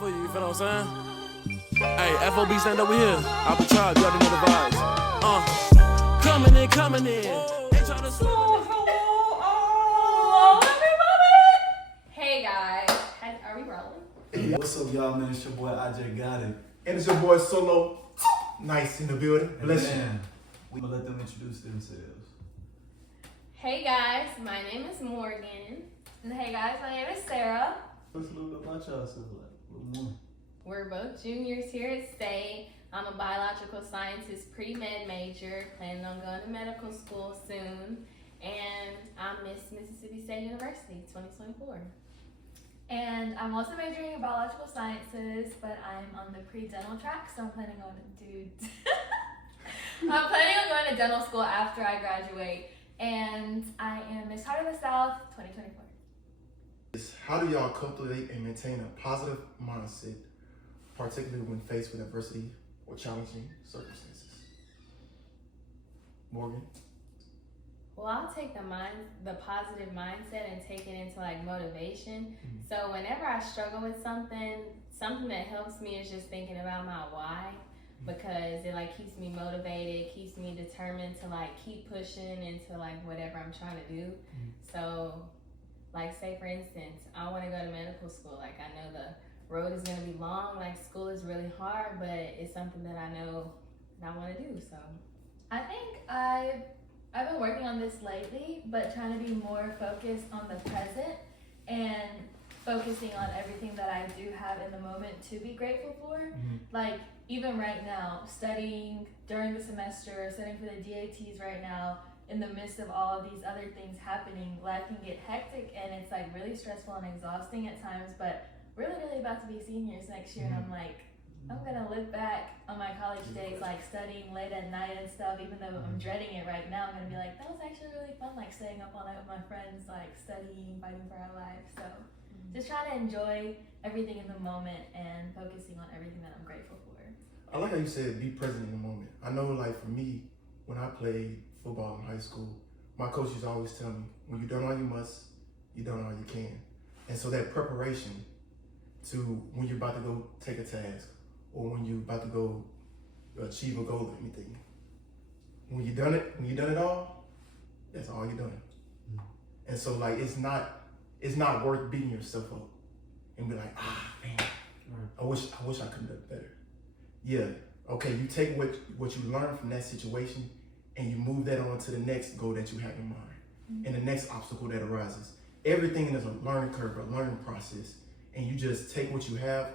for you, you feel what I'm saying? Hey, FOB stand over here. I'll be tried, you already know the vibes. Coming in. Ain't tryna Hello, everybody! Hey guys, are we rolling? Hey, what's up, y'all, man? It's your boy, I Just Got It. And it's your boy Solo. Nice in the building. Bless you. Man, we gonna let them introduce themselves. Hey guys, my name is Morgan. And hey guys, my name is Sarah. Tell us a little bit about y'all, so like a little more. We're both juniors here at State. I'm a biological sciences pre-med major, planning on going to medical school soon. And I'm Miss Mississippi State University 2024. And I'm also majoring in biological sciences, but I'm on the pre-dental track, so I'm planning on going to dental school after I graduate. And I am Miss Heart of the South 2024. How do y'all cultivate and maintain a positive mindset, particularly when faced with adversity or challenging circumstances? Morgan? Well, I'll take the positive mindset and take it into like motivation. Mm-hmm. So whenever I struggle with something that helps me is just thinking about my why, because it like keeps me motivated, keeps me determined to like keep pushing into like whatever I'm trying to do. So like say for instance, I want to go to medical school. Like I know the road is going to be long, like school is really hard, but it's something that I know that I want to do. So I think I've been working on this lately, but trying to be more focused on the present and focusing on everything that I do have in the moment to be grateful for. Mm-hmm. Like even right now, studying during the semester, studying for the DATs right now, in the midst of all of these other things happening, life can get hectic and it's like really stressful and exhausting at times, but we're literally about to be seniors next year, and I'm like, I'm gonna look back on my college days, like studying late at night and stuff, even though I'm dreading it right now. I'm gonna be like, that was actually really fun, like staying up all night with my friends, like studying, fighting for our lives. So just trying to enjoy everything in the moment and focusing on everything that I'm grateful for. I like how you said be present in the moment. I know, like for me, when I played football in high school, my coach used to always tell me, when you done all you must, you done all you can. And so that preparation to when you're about to go take a task or when you're about to go achieve a goal or anything, when you done it all, that's all you're done. And so like it's not worth beating yourself up and be like, man, I wish I could have done better. Yeah, okay, you take what you learned from that situation and you move that on to the next goal that you have in mind and the next obstacle that arises. Everything is a learning curve, a learning process, and you just take what you have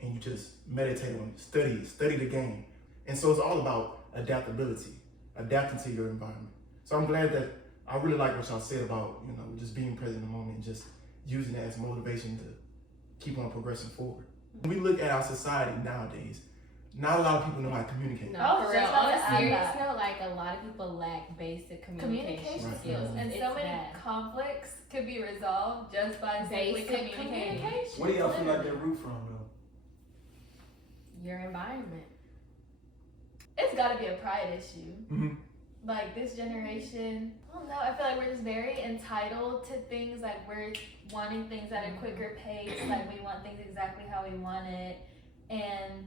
and you just meditate on it, study the game. And so it's all about adaptability, adapting to your environment. So I'm glad that I really like what y'all said about, just being present in the moment and just using that as motivation to keep on progressing forward. When we look at our society nowadays, not a lot of people know how to communicate. no, for real. On a serious that. note, like a lot of people lack basic communication Right. skills, And it's so many bad. conflicts could be resolved just by simply Basic communicating. Where do y'all feel like that root from, though? Your environment. It's got to be a pride issue. Mm-hmm. Like this generation, I don't know, I feel like we're just very entitled to things. Like we're wanting things at a quicker pace, like we want things exactly how we want it, and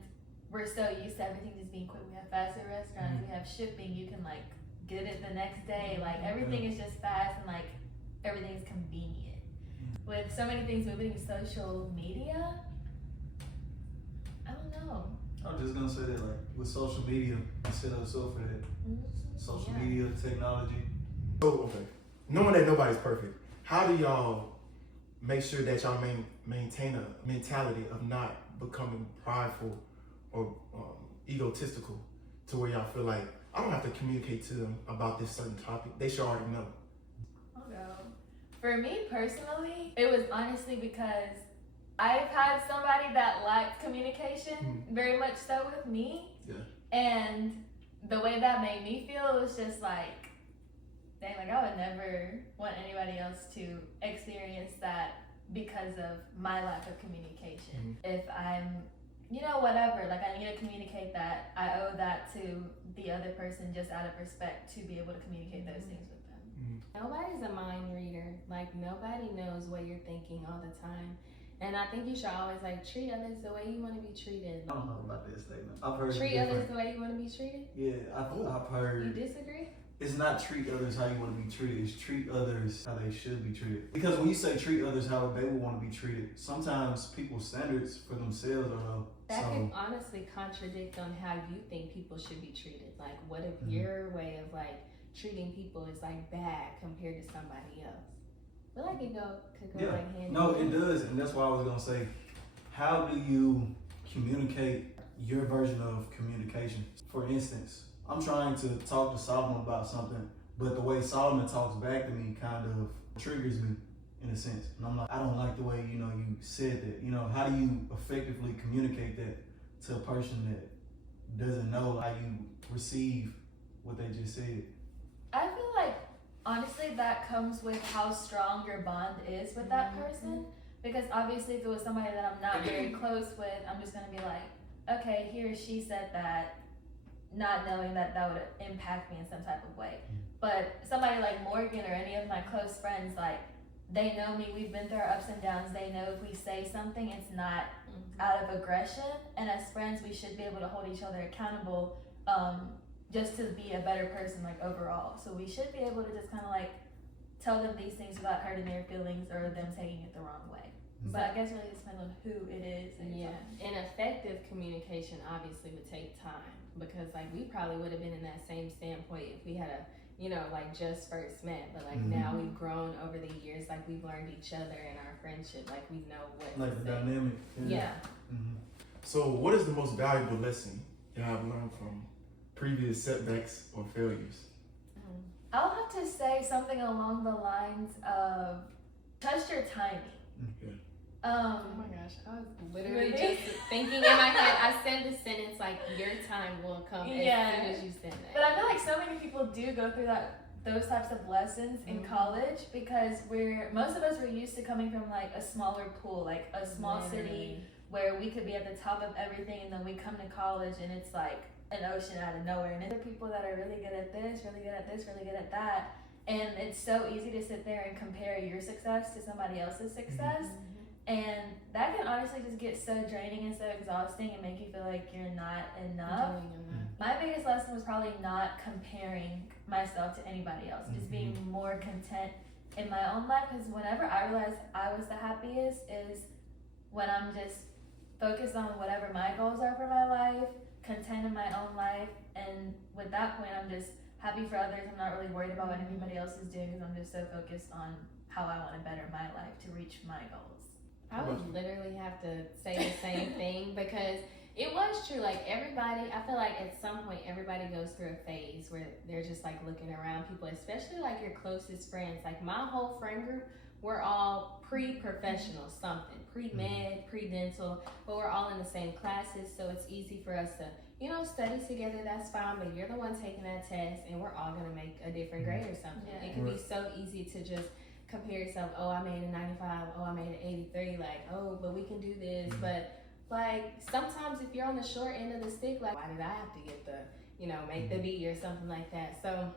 we're so used to everything just being quick. We have fast food restaurants, we have shipping, you can like get it the next day, like everything is just fast and like everything's convenient. With so many things moving to social media, I don't know. I was just gonna say that, like, with social media, I set us up for that. Social Yeah. media, technology. So, okay, knowing that nobody's perfect, how do y'all make sure that y'all maintain a mentality of not becoming prideful or egotistical to where y'all feel like, I don't have to communicate to them about this certain topic, they should already know? I'll go. For me personally, it was honestly because I've had somebody that lacked communication, very much so with me. Yeah. And the way that made me feel was just like, dang, like I would never want anybody else to experience that because of my lack of communication. If I'm, whatever, like I need to communicate that, I owe that to the other person just out of respect to be able to communicate those things with them. Nobody's a mind reader. Like nobody knows what you're thinking all the time. And I think you should always like treat others the way you want to be treated. I don't know about that statement. I've heard Treat it others different. the way you want to be treated? Yeah, I've You heard. disagree? It's not treat others how you want to be treated. It's treat others how they should be treated. Because when you say treat others how they would want to be treated, sometimes people's standards for themselves are low. That So, could honestly contradict on how you think people should be treated. Like, what if your way of like treating people is like bad compared to somebody else? I feel like it could go yeah, like hand no, in it hand. does, and that's why I was gonna say, how do you communicate your version of communication? For instance, I'm trying to talk to Solomon about something, but the way Solomon talks back to me kind of triggers me in a sense. And I'm like, I don't like the way, you said that. How do you effectively communicate that to a person that doesn't know how you receive what they just said? I feel like honestly that comes with how strong your bond is with that person. Because obviously if it was somebody that I'm not very close with, I'm just gonna be like, okay, he or she said that, not knowing that that would impact me in some type of way. But somebody like Morgan or any of my close friends, like, they know me, we've been through our ups and downs, they know if we say something, it's not out of aggression, and as friends, we should be able to hold each other accountable, just to be a better person, like, overall. So we should be able to just kind of, like, tell them these things without hurting their feelings or them taking it the wrong way. But I guess it really depends on who it is. And And effective communication obviously would take time, because like we probably would have been in that same standpoint if we had like just first met, but like now we've grown over the years, like we've learned each other in our friendship, like we know what Like to the say. dynamic. Yeah. So, what is the most valuable lesson you have learned from previous setbacks or failures? I'll have to say something along the lines of trust your timing. Okay. Oh my gosh, I was literally Really? just thinking in my head. I said the sentence like, "Your time will come," as soon as you said that. But I feel like so many people do go through those types of lessons in college, because most of us were used to coming from like a smaller pool, like a small city where we could be at the top of everything, and then we come to college and it's like an ocean out of nowhere. And there are people that are really good at this, really good at this, really good at that, and it's so easy to sit there and compare your success to somebody else's success. And that can honestly just get so draining and so exhausting and make you feel like you're not enough. My biggest lesson was probably not comparing myself to anybody else, just being more content in my own life. Because whenever I realized I was the happiest is when I'm just focused on whatever my goals are for my life, content in my own life, and with that point I'm just happy for others. I'm not really worried about what anybody else is doing, because I'm just so focused on how I want to better my life to reach my goals. I would literally have to say the same thing, because it was true. Like everybody, I feel like at some point everybody goes through a phase where they're just like looking around people, especially like your closest friends. Like my whole friend group, we're all pre-professional something, pre-med, pre-dental, but we're all in the same classes, so it's easy for us to, study together, that's fine, but you're the one taking that test and we're all gonna make a different grade or something. It can be so easy to just compare yourself. Oh, I made a 95. Oh, I made an 83. Like, oh, but we can do this. But like sometimes if you're on the short end of the stick, like, why did I have to get the, make the B or something like that? So,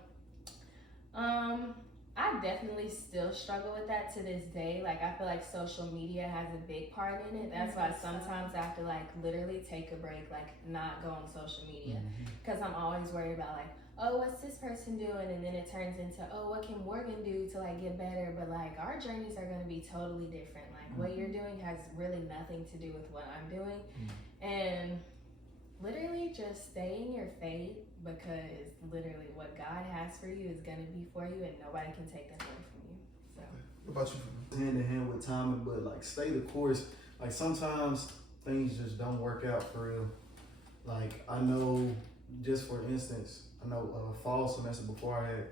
I definitely still struggle with that to this day. Like, I feel like social media has a big part in it. That's why sometimes I have to like literally take a break, like not go on social media, because I'm always worried about like, oh, what's this person doing? And then it turns into, oh, what can Morgan do to like get better? But like our journeys are going to be totally different. Like what you're doing has really nothing to do with what I'm doing. And literally just stay in your faith, because literally what God has for you is going to be for you, and nobody can take that away from you. So What about you? Hand in hand with timing, but like stay the course. Like sometimes things just don't work out for real. Like I know, just for instance, I know fall semester before I had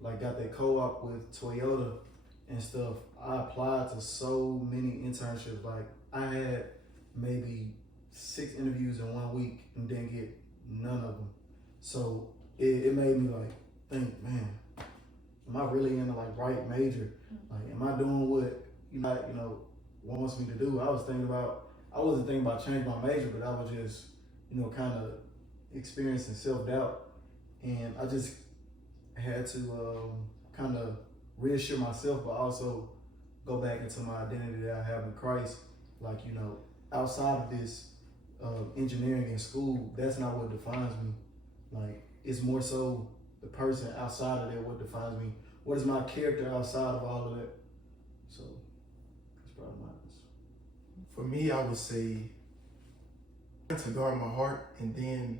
like got that co-op with Toyota and stuff, I applied to so many internships. Like I had maybe 6 interviews in 1 week and didn't get none of them. So it made me like think, man, am I really in the like right major? Like, am I doing what wants me to do? I wasn't thinking about changing my major, but I was just kind of experiencing self-doubt. And I just had to kind of reassure myself, but also go back into my identity that I have in Christ. like, outside of this engineering in school, that's not what defines me. Like, it's more so the person outside of that what defines me. What is my character outside of all of that? So that's probably my answer. For me, I would say to guard my heart, and then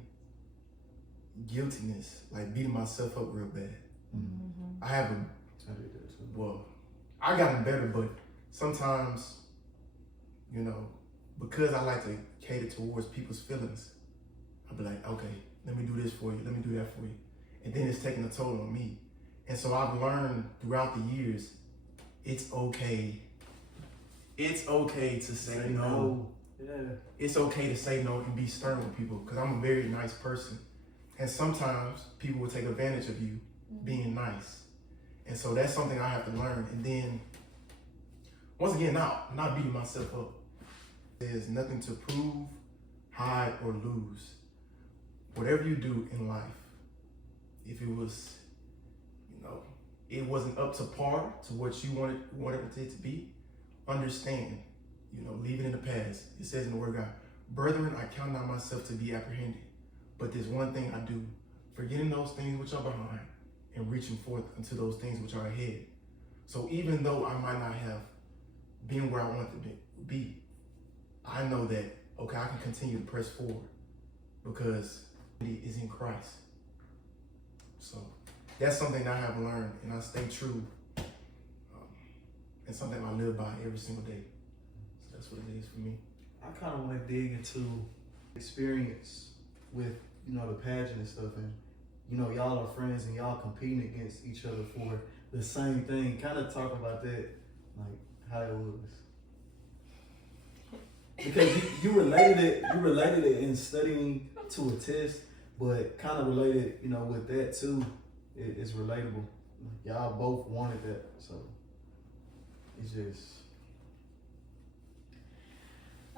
guiltiness, like beating myself up real bad. Mm-hmm. I have a, I did that too. well, I gotten better, but sometimes, because I like to cater towards people's feelings, I'll be like, okay, let me do this for you, let me do that for you. And then it's taking a toll on me. And so I've learned throughout the years, it's okay. It's okay to say no. Yeah. It's okay to say no and be stern with people, because I'm a very nice person. And sometimes people will take advantage of you being nice. And so that's something I have to learn. And then, once again, not beating myself up. There's nothing to prove, hide, or lose. Whatever you do in life, if it was, it wasn't up to par to what you wanted it to be, understand, leave it in the past. It says in the word of God, brethren, I count not myself to be apprehended, but there's one thing I do, forgetting those things which are behind and reaching forth unto those things which are ahead. So even though I might not have been where I want to be, I know that, okay, I can continue to press forward because it is in Christ. So that's something I have learned, and I stay true, and something I live by every single day. So that's what it is for me. I kind of want to dig into experience with, the pageant and stuff, and, y'all are friends and y'all competing against each other for the same thing. Kind of talk about that, like how it was. Because you related it in studying to a test, but kind of related, with that too. It's relatable. Y'all both wanted that, so it's just.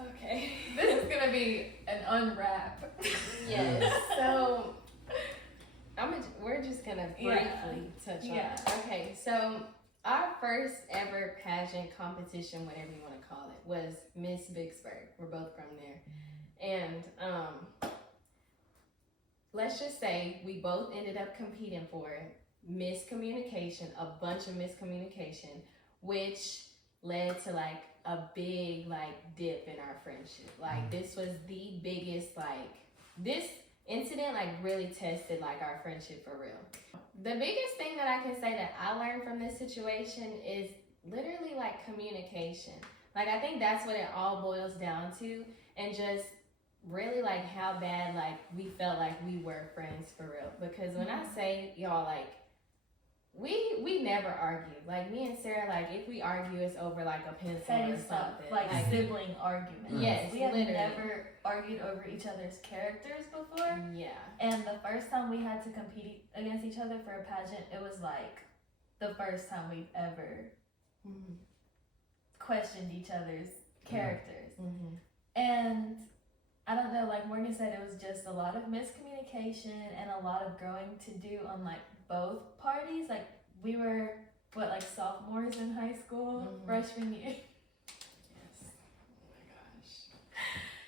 Okay, this is gonna be an unwrap. Yes. So we're just gonna briefly touch on Yeah. it. Okay, so our first ever pageant competition, whatever you want to call it, was Miss Vicksburg. We're both from there, and let's just say we both ended up competing for it. Miscommunication, a bunch of miscommunication, which led to like a big dip in our friendship. Like this was the biggest this incident really tested our friendship for real. The biggest thing that I can say that I learned from this situation is literally communication. I think that's what it all boils down to, and just really how bad we felt we were friends for real. Because when I say y'all we never argue. Me and Sarah, if we argue, it's over a pencil Petty or stuff, something. sibling arguments. Yes, we have literally. never argued over each other's characters before. Yeah. And the first time we had to compete against each other for a pageant, it was the first time we've ever questioned each other's characters. Mm-hmm. And I don't know, Morgan said, it was just a lot of miscommunication and a lot of growing to do on both parties. We were sophomores in high school, freshman year. Yes. Oh my gosh.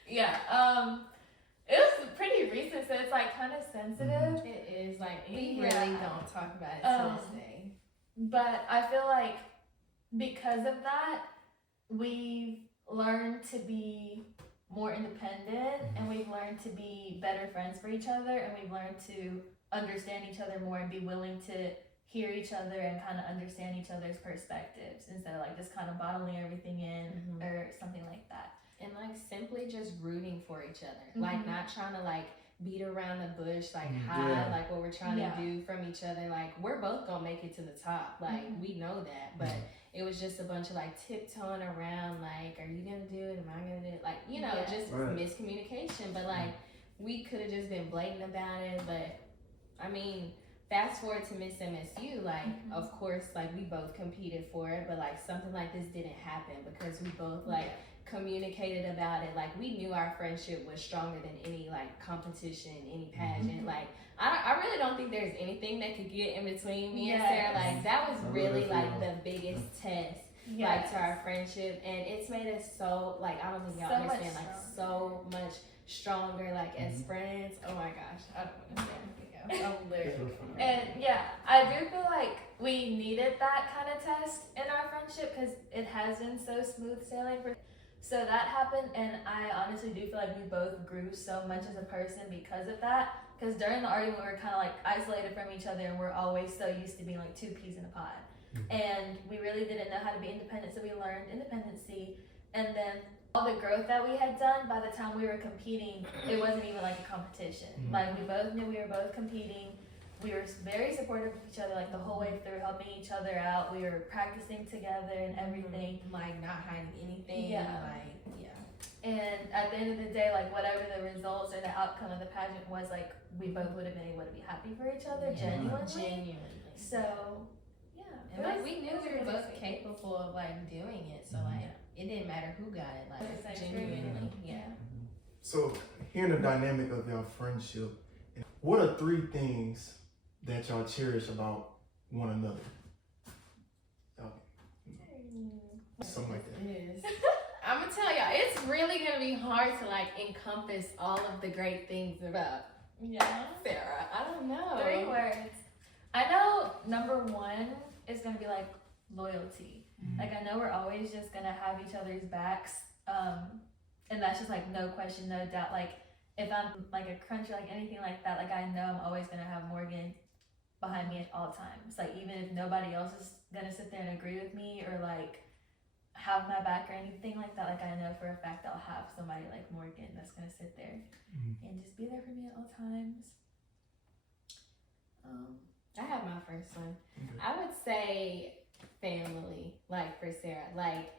Yeah. It was pretty recent, so it's kind of sensitive. It is we Yeah. really don't talk about it to this day. But I feel because of that, we've learned to be more independent, and we've learned to be better friends for each other, and we've learned to understand each other more and be willing to hear each other and kind of understand each other's perspectives instead of just kind of bottling everything in or something like that. And simply just rooting for each other. Not trying to beat around the bush, hide what we're trying to do from each other. We're both gonna make it to the top. We know that. But it was just a bunch of tiptoeing around, are you gonna do it? Am I gonna do it? Just miscommunication. But we could have just been blatant about it. But I mean, fast forward to Miss MSU, of course, we both competed for it, but something like this didn't happen because we both communicated about it. We knew our friendship was stronger than any competition, any pageant. I really don't think there's anything that could get in between me and Sarah. That was really the biggest test. like to our friendship, and it's made us so like I don't think y'all So much understand like so much stronger like as friends. Oh my gosh, I don't understand. I'm literally. And yeah, I do feel like we needed that kind of test in our friendship because it has been so smooth sailing. So that happened, and I honestly do feel like we both grew so much as a person because of that. Because during the argument, we were kind of like isolated from each other, and we're always so used to being like two peas in a pod. And we really didn't know how to be independent, so we learned independency. And then all the growth that we had done, by the time we were competing, it wasn't even like a competition. Like we both knew we were both competing. We were very supportive of each other like the whole way through, helping each other out. We were practicing together and everything. Like not hiding anything. Yeah. Like And at the end of the day, like whatever the results or the outcome of the pageant was, like we both would have been able to be happy for each other, genuinely. So yeah, and like we knew we were both capable of like doing it, so like it didn't matter who got it, like genuinely, So, hearing the dynamic of your friendship, what are 3 things that y'all cherish about one another? Something like that. I'm gonna tell y'all, it's really gonna be hard to like encompass all of the great things about Sarah. I don't know. 3 words. I know number 1 is gonna be like loyalty. Like I know we're always just gonna have each other's backs, and that's just like no question, no doubt. Like if I'm like a crunch or like anything like that, like I know I'm always gonna have Morgan behind me at all times. Like even if nobody else is gonna sit there and agree with me or like have my back or anything like that, like I know for a fact I'll have somebody like Morgan that's gonna sit there and just be there for me at all times. I have my first one. I would say family, like for Sarah. Like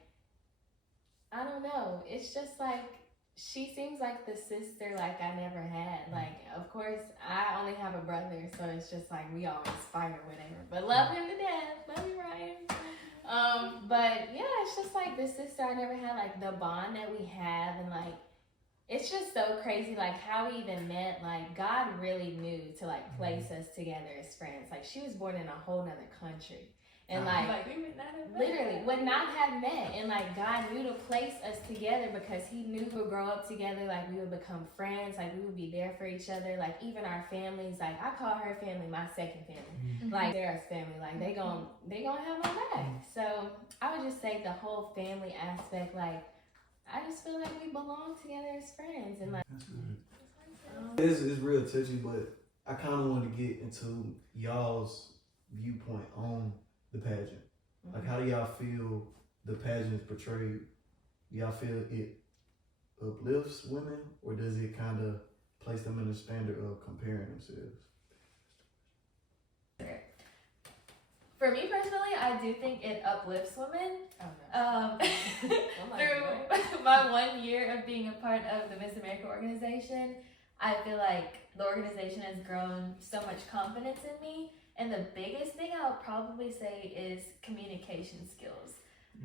I don't know, it's just like she seems like the sister like I never had. Like of course I only have a brother, so it's just like we always fight or whatever, but love him to death. Love you, Ryan. But yeah, it's just like the sister I never had, like the bond that we have, and like it's just so crazy like how we even met. Like God really knew to like place us together as friends. Like she was born in a whole nother country, and like we would not have met. literally would not have met, and like God knew to place us together because he knew we would grow up together, like we would become friends, like we would be there for each other. Like even our families, like I call her family my second family, like Sarah's family, like they gon' have my back. So I would just say the whole family aspect, like I just feel like we belong together as friends, and like It's real touchy, but I kind of want to get into y'all's viewpoint on the pageant. Like, how do y'all feel the pageant is portrayed? Do y'all feel it uplifts women, or does it kind of place them in the standard of comparing themselves? For me personally, I do think it uplifts women. Through my 1 year of being a part of the Miss America organization, I feel like the organization has grown so much confidence in me. And the biggest thing I'll probably say is communication skills.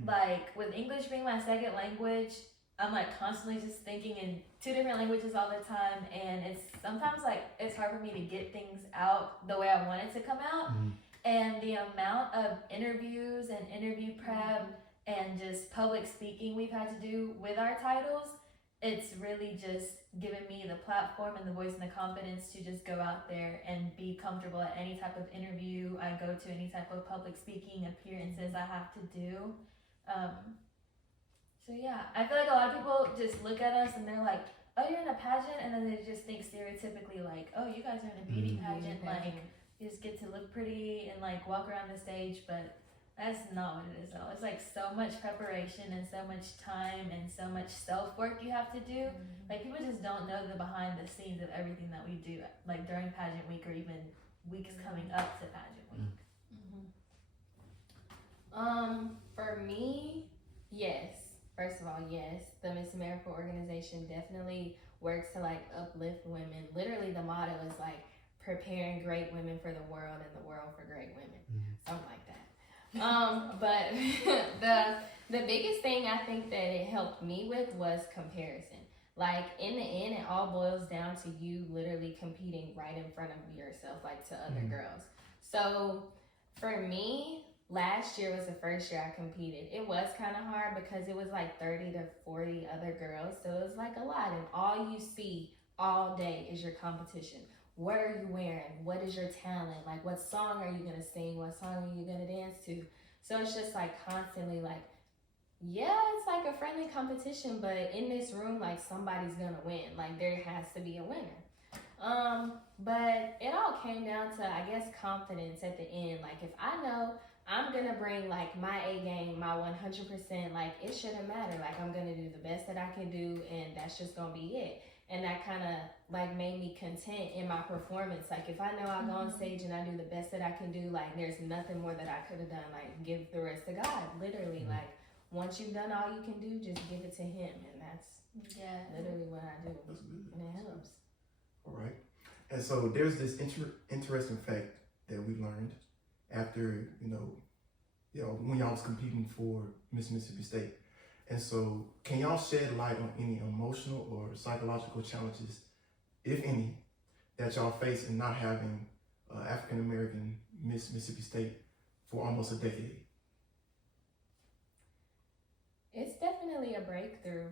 Like with English being my second language, I'm like constantly just thinking in 2 different languages all the time. And it's sometimes like it's hard for me to get things out the way I want it to come out. And the amount of interviews and interview prep and just public speaking we've had to do with our titles, it's really just given me the platform and the voice and the confidence to just go out there and be comfortable at any type of interview I go to, any type of public speaking appearances I have to do. So yeah, I feel like a lot of people just look at us and they're like, oh, you're in a pageant, and then they just think stereotypically like, oh, you guys are in a beauty pageant, like you just get to look pretty and like walk around the stage, but that's not what it is though. It's like so much preparation and so much time and so much self-work you have to do. Like people just don't know the behind the scenes of everything that we do, like during pageant week or even weeks coming up to pageant week. For me, yes. First of all, yes, the Miss America organization definitely works to like uplift women. Literally the motto is like preparing great women for the world and the world for great women. Something like that. But the biggest thing I think that it helped me with was comparison. Like in the end, it all boils down to you literally competing right in front of yourself, like to other girls. So for me, last year was the first year I competed. It was kind of hard because it was like 30 to 40 other girls. So it was like a lot. And all you see all day is your competition. What are you wearing? What is your talent? Like, what song are you going to sing? What song are you going to dance to? So it's just like constantly like, yeah, it's like a friendly competition, but in this room, like somebody's going to win. Like there has to be a winner. But it all came down to, I guess, confidence at the end. Like if I know I'm gonna bring like my A game, my 100%, like it shouldn't matter. Like I'm gonna do the best that I can do, and that's just gonna be it. And that kind of like made me content in my performance. Like if I know I go on stage and I do the best that I can do, like there's nothing more that I could have done. Like give the rest to God, literally. Like once you've done all you can do, just give it to Him, and that's literally what I do. That's good. And it helps. All right. And so there's this interesting fact that we learned after, when y'all was competing for Miss Mississippi State. And so can y'all shed light on any emotional or psychological challenges, if any, that y'all face in not having African-American Miss Mississippi State for almost a decade? It's definitely a breakthrough.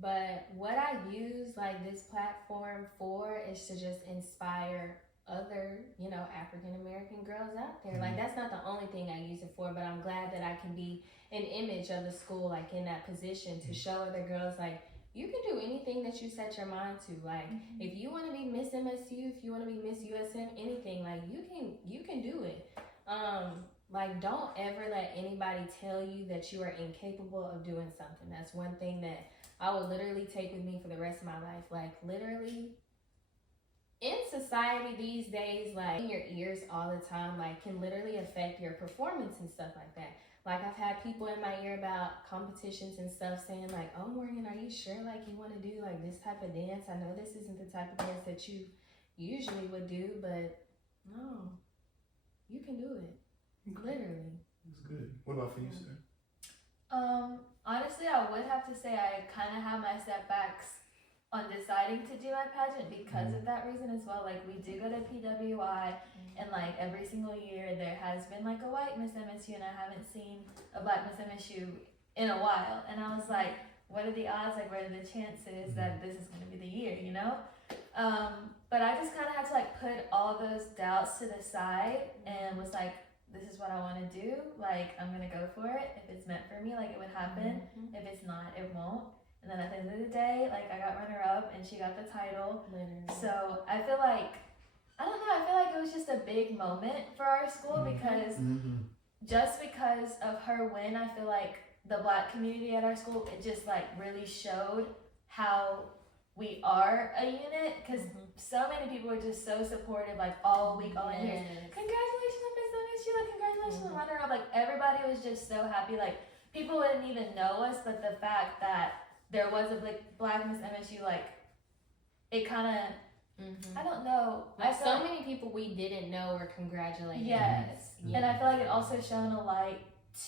But what I use like this platform for is to just inspire other, African American girls out there. Like that's not the only thing I use it for, but I'm glad that I can be an image of the school, like in that position to show other girls like you can do anything that you set your mind to. Like if you want to be Miss MSU, if you want to be Miss USM, anything, like you can do it. Like don't ever let anybody tell you that you are incapable of doing something. That's one thing that I would literally take with me for the rest of my life. Like literally in society these days, like in your ears all the time, like can literally affect your performance and stuff like that. Like I've had people in my ear about competitions and stuff saying like, oh Morgan, are you sure like you want to do like this type of dance? I know this isn't the type of dance that you usually would do, but no, you can do it. Literally. That's good. What about for you, sir? Honestly, I would have to say I kind of have my setbacks on deciding to do my pageant because of that reason as well. Like we do go to PWI, and like every single year there has been like a white Miss MSU, and I haven't seen a black Miss MSU in a while. And I was like, what are the odds? Like, what are the chances that this is going to be the year? But I just kind of had to like put all those doubts to the side and was like, this is what I want to do. Like, I'm going to go for it. If it's meant for me, like, it would happen. If it's not, it won't. And then at the end of the day, like, I got runner-up and she got the title. So I feel like, I don't know, I feel like it was just a big moment for our school because just because of her win, I feel like the black community at our school, it just, like, really showed how we are a unit because so many people were just so supportive, like, all week, all year. Congratulations on Miss MSU, like, congratulations on runner-up. Like, everybody was just so happy. Like, people wouldn't even know us, but the fact that there was a black Miss MSU, like, it kind of, I don't know. Like so many people we didn't know were congratulating. Yes. And I feel like it also shone a light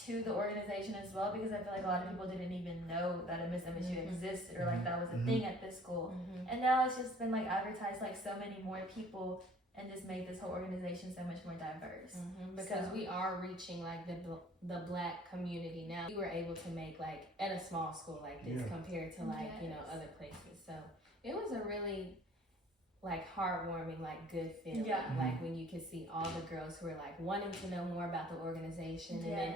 to the organization as well because I feel like a lot of people didn't even know that a Miss MSU existed or like that was a thing at this school. And now it's just been like advertised like so many more people and just made this whole organization so much more diverse. Because we are reaching like the black community now. We were able to make like at a small school like this compared to like, other places. So it was a really like heartwarming, like good feeling. Like when you could see all the girls who were like wanting to know more about the organization. And then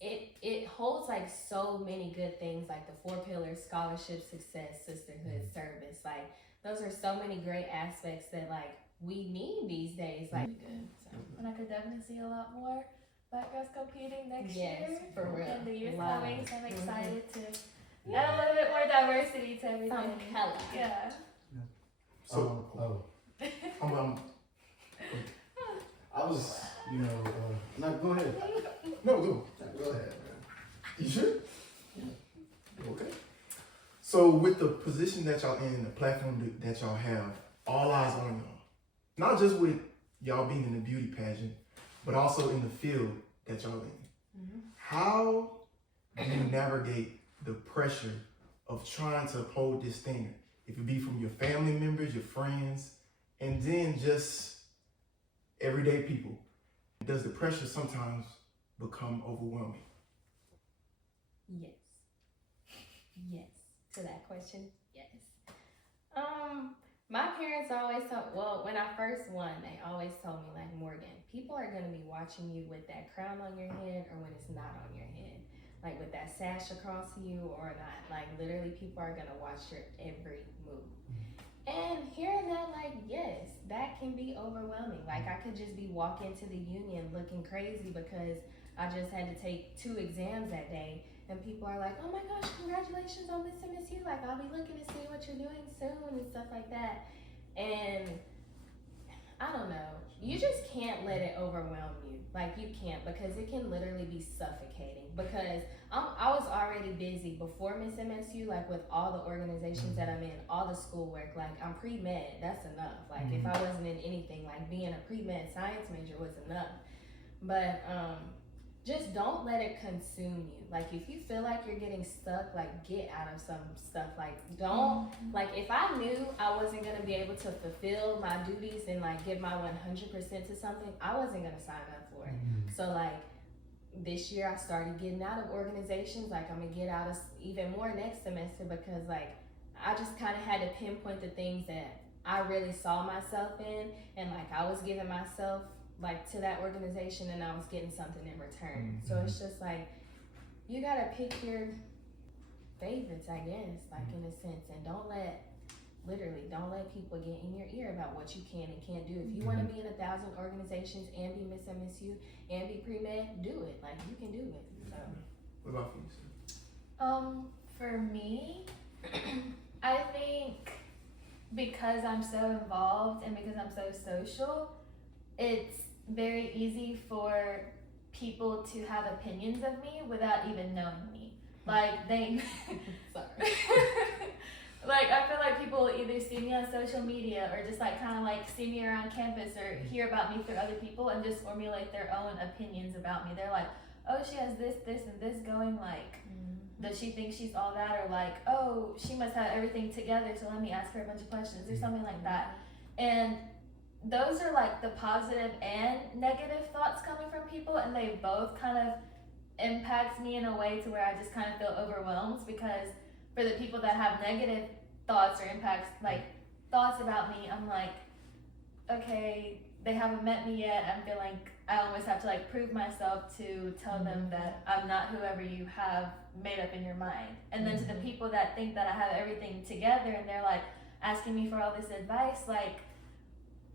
it holds like so many good things like the 4 pillars: scholarship, success, sisterhood, service. Like those are so many great aspects that like we need these days. Like good. So. And I could definitely see a lot more black girls competing next year. Yes, for real. And the year's coming, so I'm excited to add a little bit more diversity to everything. Some color. Yeah. So, I was, no, go ahead. No, go ahead, man. You sure? Yeah. Okay. So with the position that y'all in, the platform that y'all have, all eyes on y'all. Not just with y'all being in the beauty pageant, but also in the field that y'all in. How do you navigate the pressure of trying to uphold this standard? It could be from your family members, your friends, and then just everyday people. Does the pressure sometimes become overwhelming? Yes. Yes. To that question, yes. My parents always when I first won, they always told me, like, Morgan, people are going to be watching you with that crown on your head or when it's not on your head. Like, with that sash across you or not. Like, literally, people are going to watch your every move. And hearing that, like, yes, that can be overwhelming. Like, I could just be walking to the union looking crazy because I just had to take 2 exams that day. And people are like, oh my gosh, congratulations on Miss and Miss You. Like, I'll be looking to see what you're doing soon and stuff like that. And I don't know. You just can't let it overwhelm you. Like, you can't, because it can literally be suffocating. Because I was already busy before Miss MSU, like, with all the organizations that I'm in, all the schoolwork. Like, I'm pre-med, that's enough. Like, if I wasn't in anything, like, being a pre-med science major was enough. But just don't let it consume you. Like, if you feel like you're getting stuck, like, get out of some stuff. Like, don't, like, if I knew I wasn't going to be able to fulfill my duties and, like, give my 100% to something, I wasn't going to sign up for it. So, like, this year I started getting out of organizations. Like, I'm going to get out of even more next semester because, like, I just kind of had to pinpoint the things that I really saw myself in. And, like, I was giving myself, like, to that organization and I was getting something in return. So it's just like, you gotta pick your favorites, I guess, like, in a sense, and don't let people get in your ear about what you can and can't do. If you want to be in 1,000 organizations and be Miss MSU and be pre-med, do it. Like, you can do it. So. What about for you, sir? For me, I think because I'm so involved and because I'm so social, it's very easy for people to have opinions of me without even knowing me. Like, they sorry. Like, I feel like people will either see me on social media or just, like, kind of, like, see me around campus or hear about me through other people and just formulate their own opinions about me. They're like, oh, she has this, and this going, like, does she think she's all that? Or, like, oh, she must have everything together, so let me ask her a bunch of questions or something like that. And those are, like, the positive and negative thoughts coming from people, and they both kind of impact me in a way to where I just kind of feel overwhelmed, because for the people that have negative thoughts or impacts, like, thoughts about me, I'm like, okay, they haven't met me yet. I feel like I almost have to, like, prove myself to tell them that I'm not whoever you have made up in your mind. And then to the people that think that I have everything together and they're, like, asking me for all this advice, like,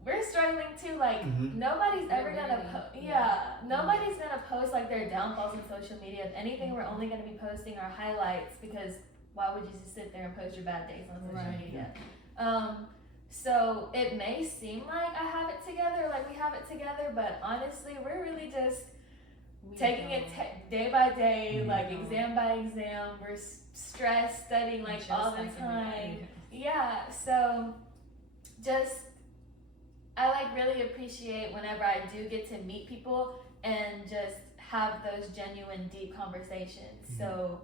we're struggling too. Like, nobody's ever gonna nobody's gonna post, like, their downfalls on social media. If anything, we're only gonna be posting our highlights, because why would you just sit there and post your bad days on social media? So it may seem like I have it together, like we have it together, but honestly, we're really just taking it day by day, like exam by exam. We're stressed, studying, like, all the time. Yeah, so just, I, like, really appreciate whenever I do get to meet people and just have those genuine, deep conversations. So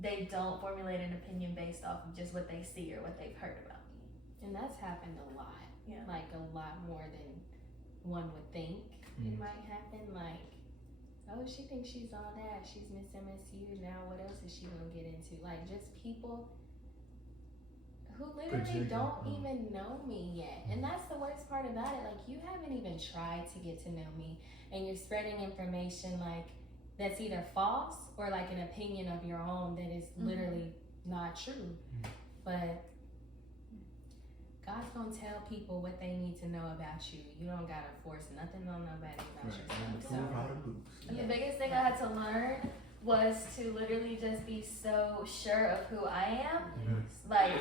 they don't formulate an opinion based off of just what they see or what they've heard about me. And that's happened a lot. Yeah. Like, a lot more than one would think it might happen. Like, oh, she thinks she's all that. She's Miss MSU. Now what else is she gonna get into? Like, just people who literally don't even know me yet. And that's the worst part about it. Like, you haven't even tried to get to know me, and you're spreading information, like, that's either false or, like, an opinion of your own that is literally not true. But God's gonna tell people what they need to know about you. You don't gotta force nothing on nobody about yourself. And the biggest thing I had to learn was to literally just be so sure of who I am. Like,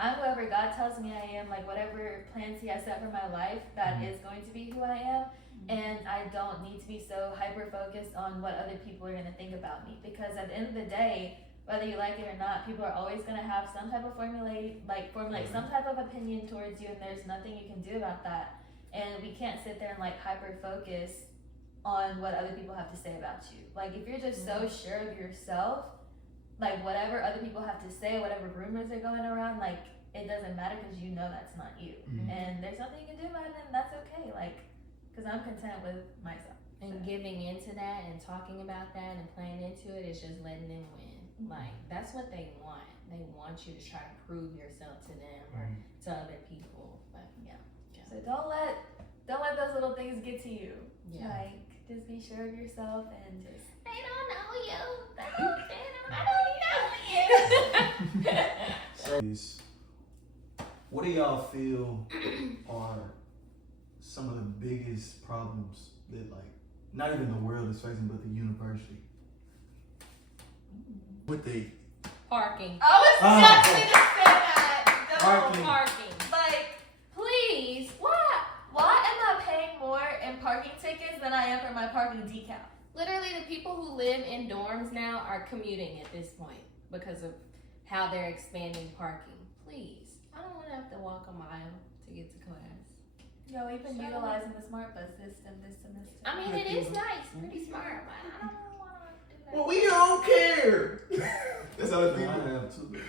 I'm whoever God tells me I am. Like, whatever plans He has set for my life, that is going to be who I am. And I don't need to be so hyper-focused on what other people are going to think about me. Because at the end of the day, whether you like it or not, people are always going to have some type of formulate some type of opinion towards you, and there's nothing you can do about that. And we can't sit there and, like, hyper-focus on what other people have to say about you. Like, if you're just so sure of yourself, like, whatever other people have to say, whatever rumors are going around, like, it doesn't matter, because you know that's not you. And there's nothing you can do about it, and that's okay. Like, because I'm content with myself. And giving into that and talking about that and playing into it is just letting them win. Like, that's what they want. They want you to try to prove yourself to them or to other people. But yeah. So don't let those little things get to you. Yeah. Like, just be sure of yourself and just. They don't know you. They don't know you. What do y'all feel are some of the biggest problems that, like, not even the world is facing, but the university? With the Parking. I was just gonna say that. Parking. Like, please, why am I paying more in parking tickets than I am for my parking decal? Literally, the people who live in dorms now are commuting at this point because of how they're expanding parking. Please, I don't want to have to walk a mile to get to class. Yo, we've been utilizing the smart bus system this semester. I mean, it is nice, pretty smart, but I don't want to do that. well, we don't care. That's how I I think. have too, but,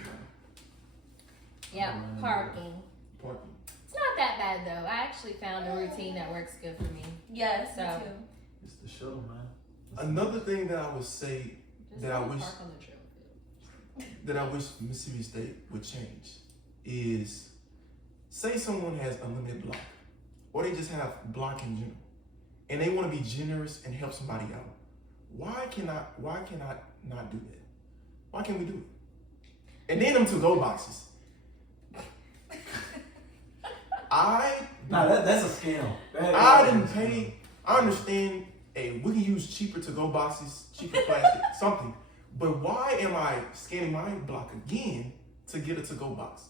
Yeah, parking. Parking. It's not that bad though. I actually found a routine that works good for me. Yes, So- me too. it's the shuttle, man. Another thing that I would say Just that I don't wish park on the trail field. that I wish Mississippi State would change is, say someone has unlimited block, or they just have block in general, and they want to be generous and help somebody out. Why can I not do that? Why can't we do it? And then them to-go boxes. That's a scam. I didn't pay. I understand. Hey, we can use cheaper to-go boxes, cheaper plastic, something. But why am I scanning my block again to get a to-go box?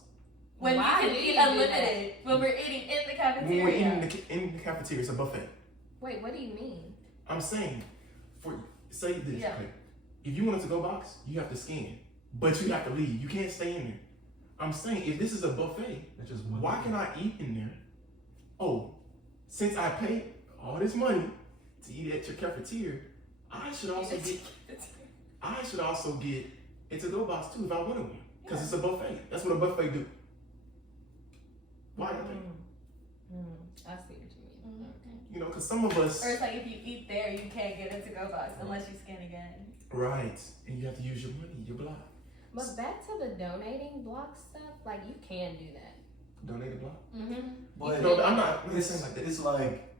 When Why we do can you eat do that? unlimited, when we're eating in the cafeteria. When we're eating in the cafeteria, it's a buffet. Wait, what do you mean? I'm saying, say this, Yeah. okay? If you want a to-go box, you have to scan, but you have to leave. You can't stay in there. I'm saying, if this is a buffet, That's just why can I eat in there? Oh, since I paid all this money to eat at your cafeteria, I should also get a to-go box too if I wanted one, because it's a buffet. That's what a buffet do. Why not pay? I see what you mean. Okay. You know, because some of us, Or it's like if you eat there, you can't get a to-go box unless you scan again. right, and you have to use your money, your block. But back to the donating block stuff, like you can do that. Donate a block. Mm-hmm. But No, I'm not it's, saying like that. it's like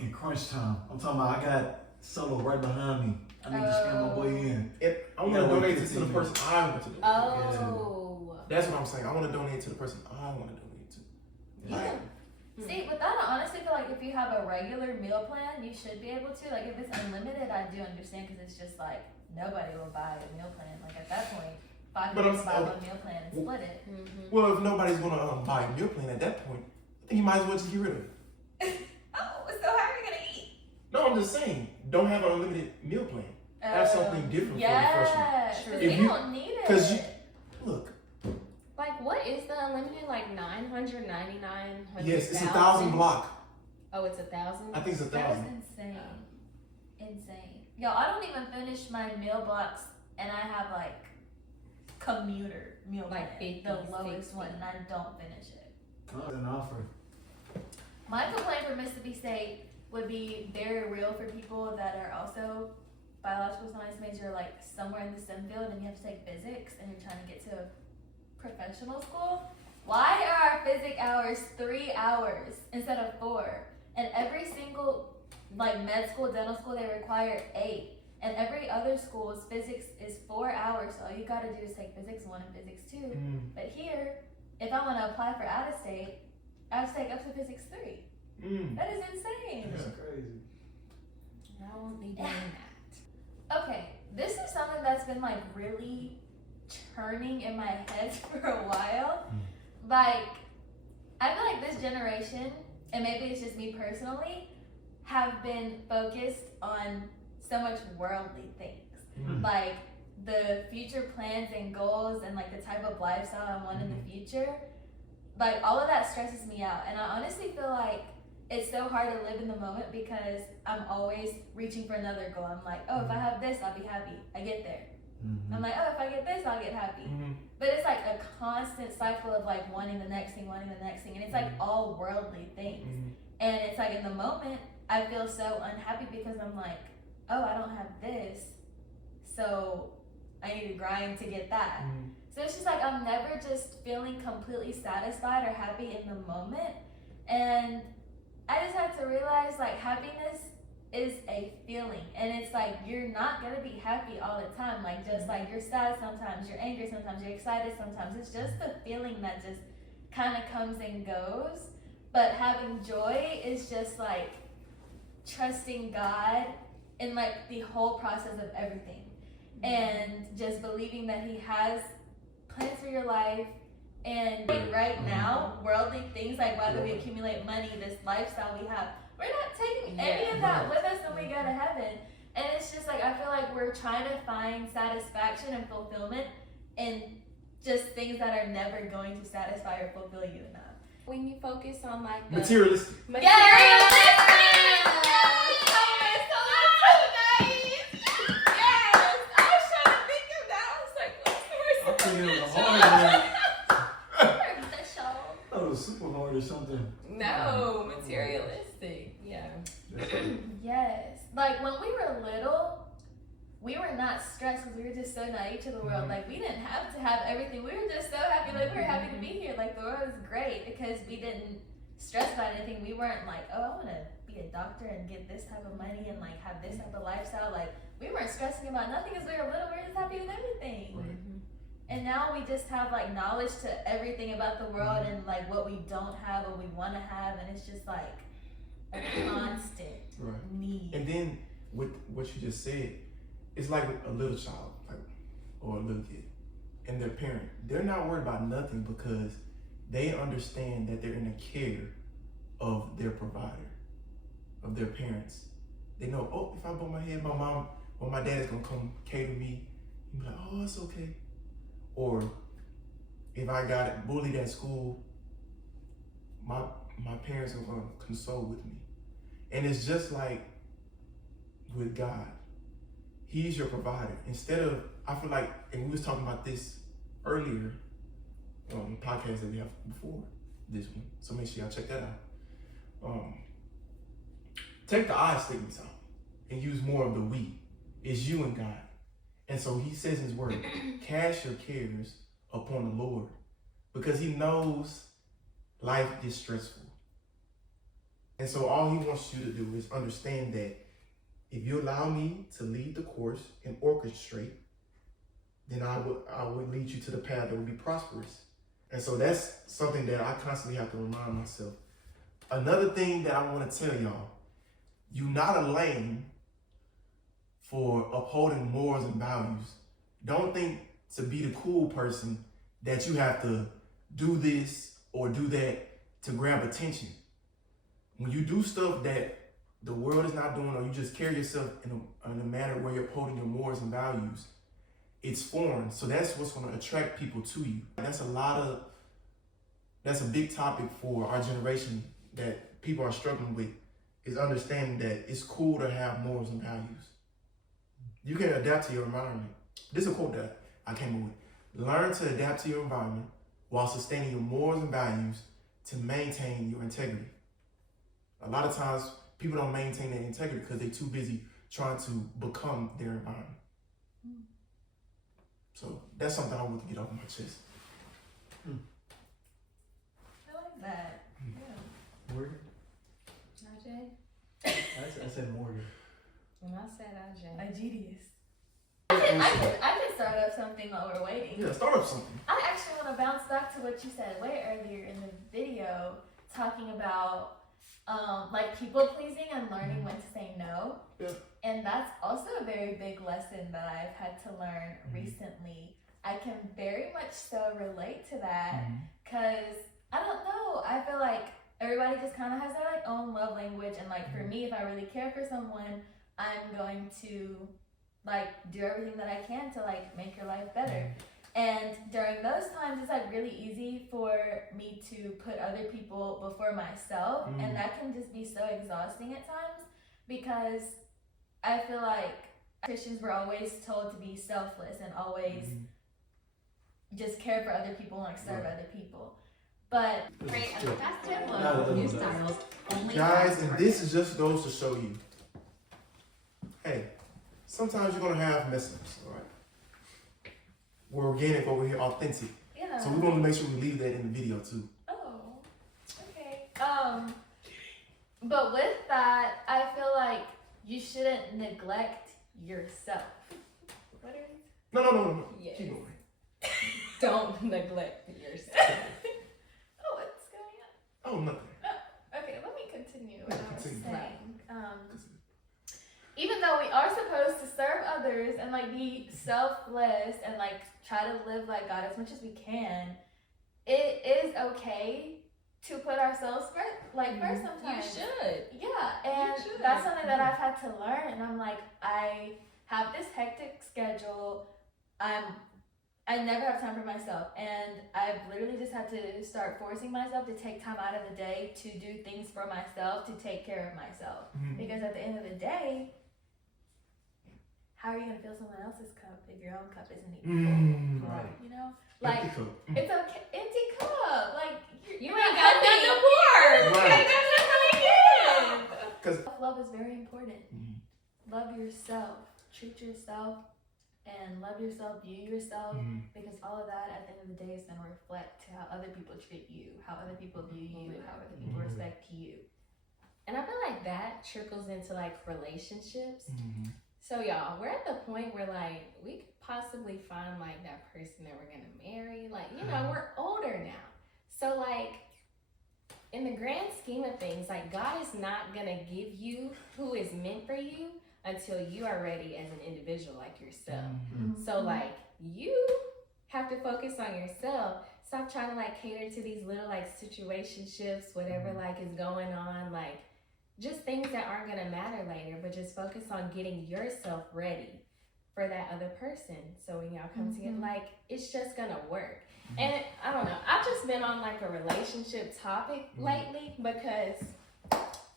in crunch time. I'm talking about I got Solo right behind me. I need to scan my way in. And I want to Yeah, donate it wait to the 15 person I want to donate. Oh. That's what I'm saying. I want to donate to the person I want to donate to. Yeah. See, with that, I honestly feel like if you have a regular meal plan, you should be able to. Like, if it's unlimited, I do understand because it's just like nobody will buy a meal plan. Like, at that point, 5 But people I'm- buy one meal plan and split it. Mm-hmm. Well, if nobody's going to buy a meal plan at that point, I think you might as well just get rid of it. Oh, so how are we gonna eat? No, I'm just saying, don't have an unlimited meal plan. Have something different for the freshman. Yes, True. because If we you- don't need it. 'cause look, Like, what is the unlimited? Like 999. yes, it's 1,000 block. Oh, it's 1,000. I think it's That is 1,000. insane. Insane. Yo, I don't even finish my meal blocks, and I have like commuter meal Like plan, 50, the lowest 60. one, and I don't finish it. Oh, an offer. My complaint for Mississippi State would be very real for people that are also biological science major, like somewhere in the STEM field, and you have to take physics, and you're trying to get to a professional school. Why are our physics hours 3 hours instead of 4? And every single like med school, dental school, they require 8. And every other school's physics is 4 hours. So all you gotta do is take physics 1 and physics 2. But here, if I want to apply for out of state, I have to take up to physics 3. That is insane. That's crazy. I won't be doing that. Okay, this is something that's been like really churning in my head for a while. Like, I feel like this generation, and maybe it's just me personally, have been focused on so much worldly things. Like the future plans and goals and like the type of lifestyle I want in the future. Like all of that stresses me out. And I honestly feel like it's so hard to live in the moment because I'm always reaching for another goal. I'm like, oh, if I have this, I'll be happy. I get there. I'm like, oh, if I get this, I'll get happy. But it's like a constant cycle of like wanting the next thing, and it's like all worldly things. And it's like in the moment, I feel so unhappy because I'm like, oh, I don't have this, so I need to grind to get that. So it's just like I'm never just feeling completely satisfied or happy in the moment. And I just had to realize like happiness is a feeling, and it's like you're not gonna be happy all the time. Like just like you're sad sometimes, you're angry sometimes, you're excited sometimes. It's just the feeling that just kind of comes and goes. But having joy is just like trusting God in like the whole process of everything, and just believing that He has plans for your life. And right now, worldly things, like whether we accumulate money, this lifestyle we have, we're not taking any of that with us when we go to heaven. And it's just like, I feel like we're trying to find satisfaction and fulfillment in just things that are never going to satisfy or fulfill you enough. When you focus on like the Materialistic. Oh, it was super hard or something. No, materialistic. Yeah. Yes. Like when we were little, we were not stressed because we were just so naive to the world. Like we didn't have to have everything. We were just so happy. Like we were happy to be here. Like the world is great because we didn't stress about anything. We weren't like, oh, I want to be a doctor and get this type of money and like have this type of lifestyle. Like we weren't stressing about nothing because we were little. We were just happy with everything. Mm-hmm. And now we just have like knowledge to everything about the world and like what we don't have, what we want to have, and it's just like a constant need. And then with what you just said, it's like a little child, like, or a little kid, and their parent. They're not worried about nothing because they understand that they're in the care of their provider, of their parents. They know, oh, if I bump my head, my mom or my dad is gonna come cater me. You be like, oh, it's okay. Or if I got bullied at school, my parents are gonna console with me. And it's just like with God. He's your provider. Instead of, I feel like, and we was talking about this earlier on the podcast that we have before this one, so make sure y'all check that out. Take the I statements out and use more of the we. It's you and God. And so He says in His word, cast your cares upon the Lord, because He knows life gets stressful. And so all He wants you to do is understand that if you allow me to lead the course and orchestrate, then I would lead you to the path that will be prosperous. And so that's something that I constantly have to remind myself. Another thing that I want to tell y'all, you're not a lame for upholding morals and values. Don't think to be the cool person that you have to do this or do that to grab attention. When you do stuff that the world is not doing, or you just carry yourself in a manner where you're upholding your morals and values, it's foreign. So that's what's going to attract people to you. That's a big topic for our generation that people are struggling with, is understanding that it's cool to have morals and values. You can adapt to your environment. This is a quote that I came up with. Learn to adapt to your environment while sustaining your morals and values to maintain your integrity. A lot of times, people don't maintain their integrity because they're too busy trying to become their environment. So that's something I want to get off my chest. I like that. Yeah. Morgan? Ajay? I said Morgan. When I said Ajay. Agidius. I can start up something while we're waiting. Yeah, start up something. I actually want to bounce back to what you said way earlier in the video, talking about like people pleasing and learning when to say no. Yeah. And that's also a very big lesson that I've had to learn recently. I can very much so relate to that because I don't know, I feel like everybody just kind of has their like own love language, and like for me, if I really care for someone, I'm going to like do everything that I can to like make your life better. And during those times, it's like really easy for me to put other people before myself, and that can just be so exhausting at times, because I feel like Christians were always told to be selfless and always just care for other people and like serve other people. But Create a fast No, tempo, new no. styles, only Guys, fast and this is just goes to show you, hey, sometimes you're gonna have mess ups, all right? We're organic over here, authentic. yeah. So we want to make sure we leave that in the video too. Oh, okay. But with that, I feel like you shouldn't neglect yourself. What are No. Yes. Keep going. Don't neglect yourself. Oh, what's going on? Oh, nothing. Okay, let me continue what I was Continue. saying. Even though we are supposed to serve others and like be selfless and like try to live like God as much as we can, it is okay to put ourselves first You sometimes. should. Yeah, and should. that's something that I've had to learn. And I'm like, I have this hectic schedule. I never have time for myself, and I've literally just had to start forcing myself to take time out of the day to do things for myself, to take care of myself. Mhm. Because at the end of the day, how are you gonna fill someone else's cup if your own cup isn't even full? Right. You know, like Empty cup. it's okay, empty cup. Like You you're ain't not got nothing to happy. pour. Right. You ain't got nothing to give. 'Cause- Self-love is very important. Mhm. Love yourself, treat yourself, and love yourself, view yourself, Mhm. because all of that at the end of the day is going to reflect to how other people treat you, how other people view you, how other people Mhm. respect you. And I feel like that trickles into like relationships. Mhm. So y'all, we're at the point where like we could possibly find like that person that we're gonna marry. Like, you know, we're older now. So like in the grand scheme of things, like God is not gonna give you who is meant for you until you are ready as an individual like yourself. Mhm. So like you have to focus on yourself. Stop trying to like cater to these little like situationships, whatever like is going on, like just things that aren't gonna matter later, but just focus on getting yourself ready for that other person. So when y'all come together, like it's just gonna work. And I don't know, I've just been on like a relationship topic lately because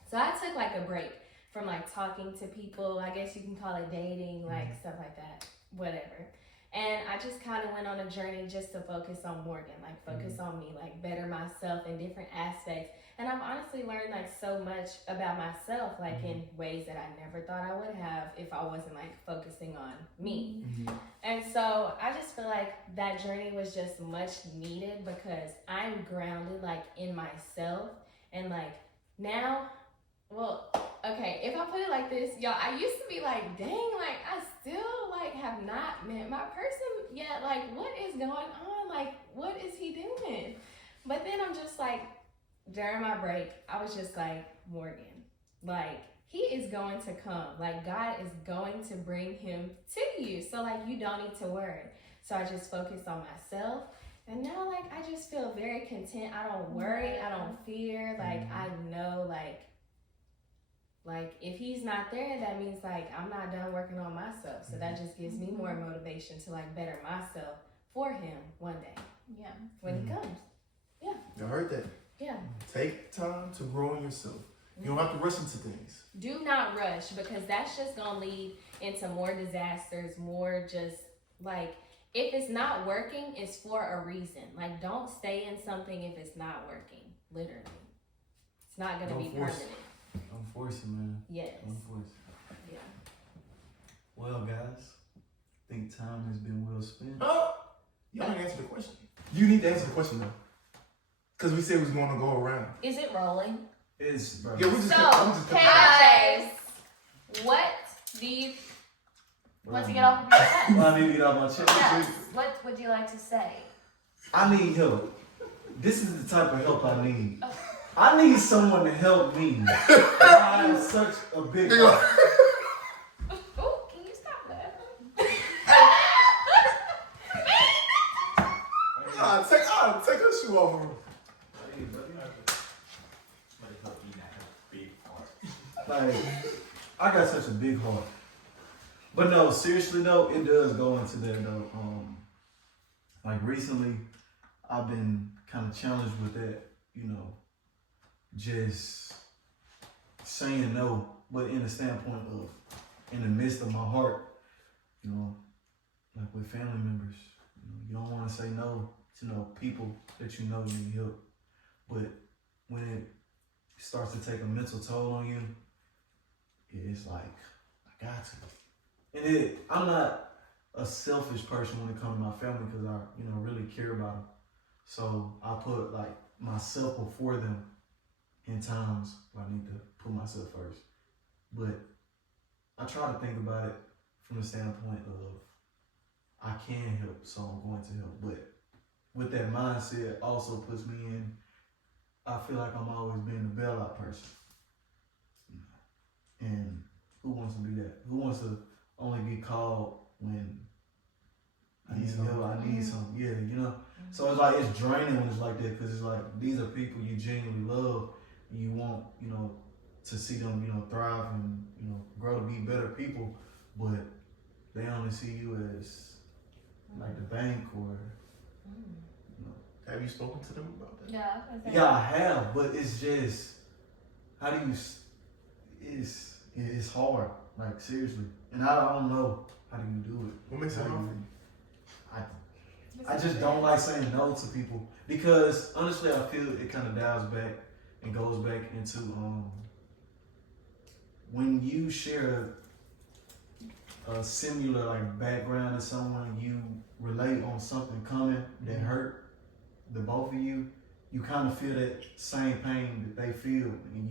so I took like a break from like talking to people, I guess you can call it dating, like stuff like that, whatever. And I just kind of went on a journey just to focus on Morgan, like focus on me, like better myself in different aspects. And I've honestly learned like so much about myself, like in ways that I never thought I would have if I wasn't like focusing on me. Mhm. And so I just feel like that journey was just much needed because I'm grounded like in myself. And like now, well, okay, if I put it like this, y'all, I used to be like, dang, like I still like have not met my person yet. Like what is going on? Like what is he doing? But then I'm just like, during my break, I was just like, Morgan, like he is going to come. Like God is going to bring him to you. So like you don't need to worry. So I just focused on myself. And now like I just feel very content. I don't worry. I don't fear. Like I know like if he's not there, that means like I'm not done working on myself. So that just gives me more motivation to like better myself for him one day. Yeah. When he comes. Y'all heard that? Yeah. Take time to grow in yourself. You don't have to rush into things. Do not rush because that's just gonna lead into more disasters, more just like if it's not working, it's for a reason. Like don't stay in something if it's not working. Literally. It's not gonna Don't be force permanent. Don't force it, man. Yes. Don't force it. Yeah. Well, guys, I think time has been well spent. Oh, y'all didn't answer the question. You need to answer the question though, because we said we was going to go around. Is it rolling? It's bro. Yeah, we just. So, Hey guys, what do you want to get off of your chest? Well, I need to get off my chest. Yes. What would you like to say? I need help. This is the type of help I need. I need someone to help me. I have such a big heart. Oh, can you stop laughing? Take her shoe off of her. Like, I got such a big heart. But no, seriously though, it does go into that though. Like recently, I've been kind of challenged with that, you know, just saying no, but in the standpoint of, in the midst of my heart, you know, like with family members, you know, you don't want to say no to no people that you know need help. But when it starts to take a mental toll on you, it's like, I got to. And I'm not a selfish person when it comes to my family because I, really care about them. So I put like myself before them in times where I need to put myself first. But I try to think about it from the standpoint of I can help, so I'm going to help. But with that mindset also puts me in, I feel like I'm always being the bailout person. And who wants to be that? Who wants to only be called when I need some help, I need some, So it's like, it's draining when it's like that, because it's like, these are people you genuinely love, and you want, to see them, thrive and, grow to be better people, but they only see you as like the bank or, Have you spoken to them about that? Yeah, I was gonna say. Yeah, I have, but it's just, how do you, it's hard, like seriously. And I don't know, how do you do it? What makes it hard for you? I just don't like saying no to people because honestly, I feel it kind of dials back and goes back into when you share a similar like background to someone, you relate on something coming that hurt the both of you. You kind of feel that same pain that they feel, and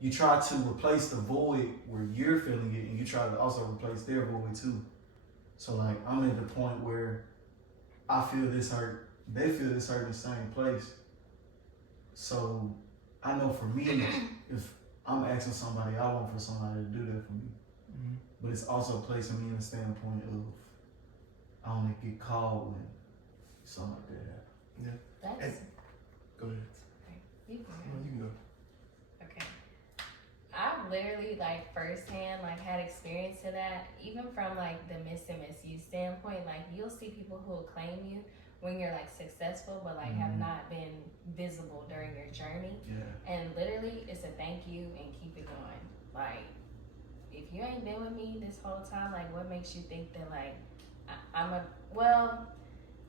you try to replace the void where you're feeling it, and you try to also replace their void too. So like I'm at the point where I feel this hurt, they feel this hurt in the same place. So I know for me, if I'm asking somebody, I want for somebody to do that for me. Mm-hmm. But it's also placing me in the standpoint of I only get called when something like that happens. Yeah. That's Go ahead. you No, you can go. Okay. I've literally like firsthand like had experience to that, even from like the misuse standpoint. Like you'll see people who will claim you when you're like successful, but like have not been visible during your journey. Yeah. And literally, it's a thank you and keep it going. Like if you ain't been with me this whole time, like what makes you think that like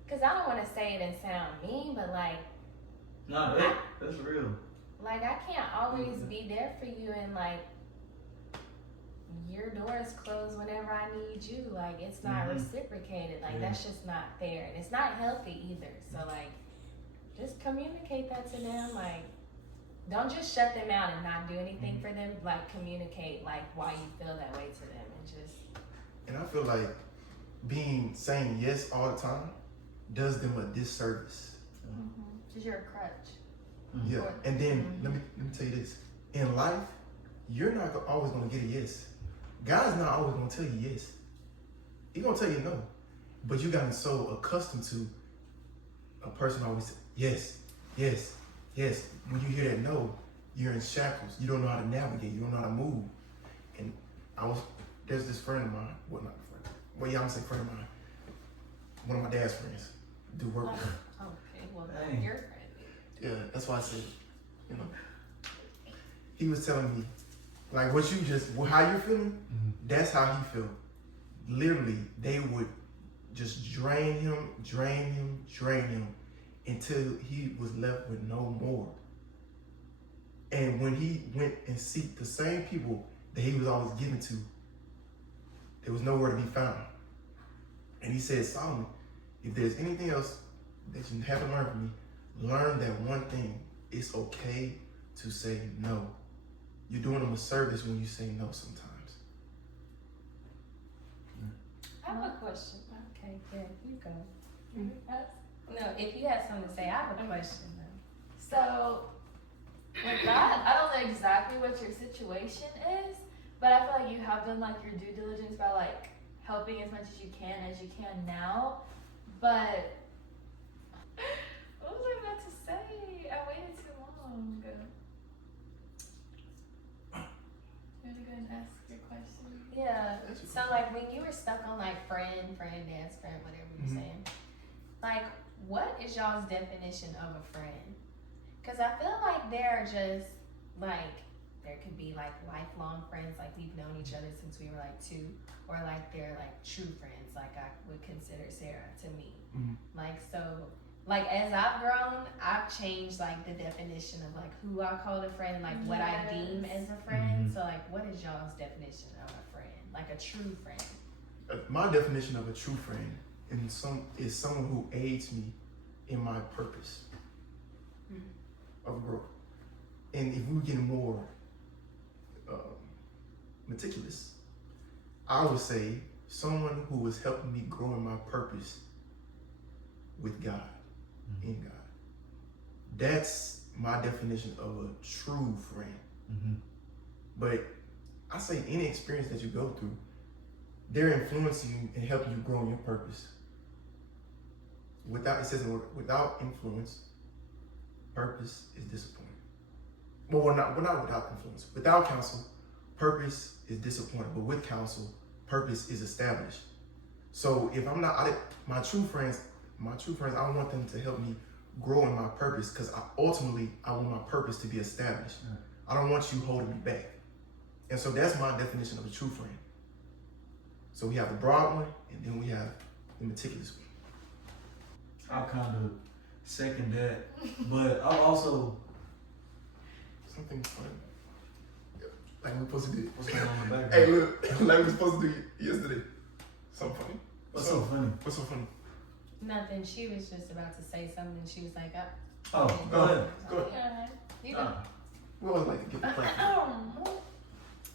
because I don't want to say it and sound mean, but like. No, that's real. Like I can't always be there for you, and like your door is closed whenever I need you. Like it's not reciprocated. Like that's just not fair, and it's not healthy either. So like, just communicate that to them. Like, don't just shut them out and not do anything for them. Like communicate like why you feel that way to them, and just. And I feel like saying yes all the time does them a disservice. Because you're a crutch. Yeah, and then let me tell you this: in life, you're not always gonna get a yes. God's not always gonna tell you yes. He's gonna tell you no. But you gotten so accustomed to a person always say yes, yes, yes. When you hear that no, you're in shackles. You don't know how to navigate. You don't know how to move. And there's this friend of mine. Well, not a friend. Well, yeah, I'm gonna say friend of mine. One of my dad's friends. Do work with him. Okay, well, Dang. your friend. Yeah, that's why I said, he was telling me, like how you're feeling, that's how he felt. Literally, they would just drain him until he was left with no more. And when he went and seeked the same people that he was always given to, there was nowhere to be found. And he said, Solomon, if there's anything else that you haven't learned from me, learn that one thing: it's okay to say no. You're doing them a service when you say no sometimes. I have a question. Okay, yeah, you go. No, if you have something to say, I have a question though. So, with that, I don't know exactly what your situation is, but I feel like you have done like your due diligence by like helping as much as you can now. But what was I about to say? I waited too long. You want to go and ask your question? Yeah. So like when you were stuck on like friend, dance friend, whatever you're saying, like what is y'all's definition of a friend? Because I feel like they're just like there could be like lifelong friends, like we've known each other since we were like 2, or like they're like true friends, like I would consider Sarah to me. Like so, like as I've grown, I've changed like the definition of like who I call a friend, like what I deem as a friend. So like, what is y'all's definition of a friend? Like a true friend? My definition of a true friend is someone who aids me in my purpose of growth. And if we get more meticulous, I would say someone who is helping me grow in my purpose with God, in God. That's my definition of a true friend. But I say any experience that you go through, they're influencing you and helping you grow in your purpose. Without influence, purpose is disappointing. Well, not without influence. Without counsel, purpose is disappointing. But with counsel, purpose is established. So if I'm not, my true friends, I want them to help me grow in my purpose, because ultimately I want my purpose to be established. I don't want you holding me back. And so that's my definition of a true friend. So we have the broad one, and then we have the meticulous one. I kind of second that, but I also something fun. Like we're supposed to do. What's going on in the background? Hey, look, like we were supposed to do yesterday. Something funny. What's so funny? What's so funny? Nothing. She was just about to say something. She was like, Oh, go ahead. Go ahead. You know. We always like to get the platform.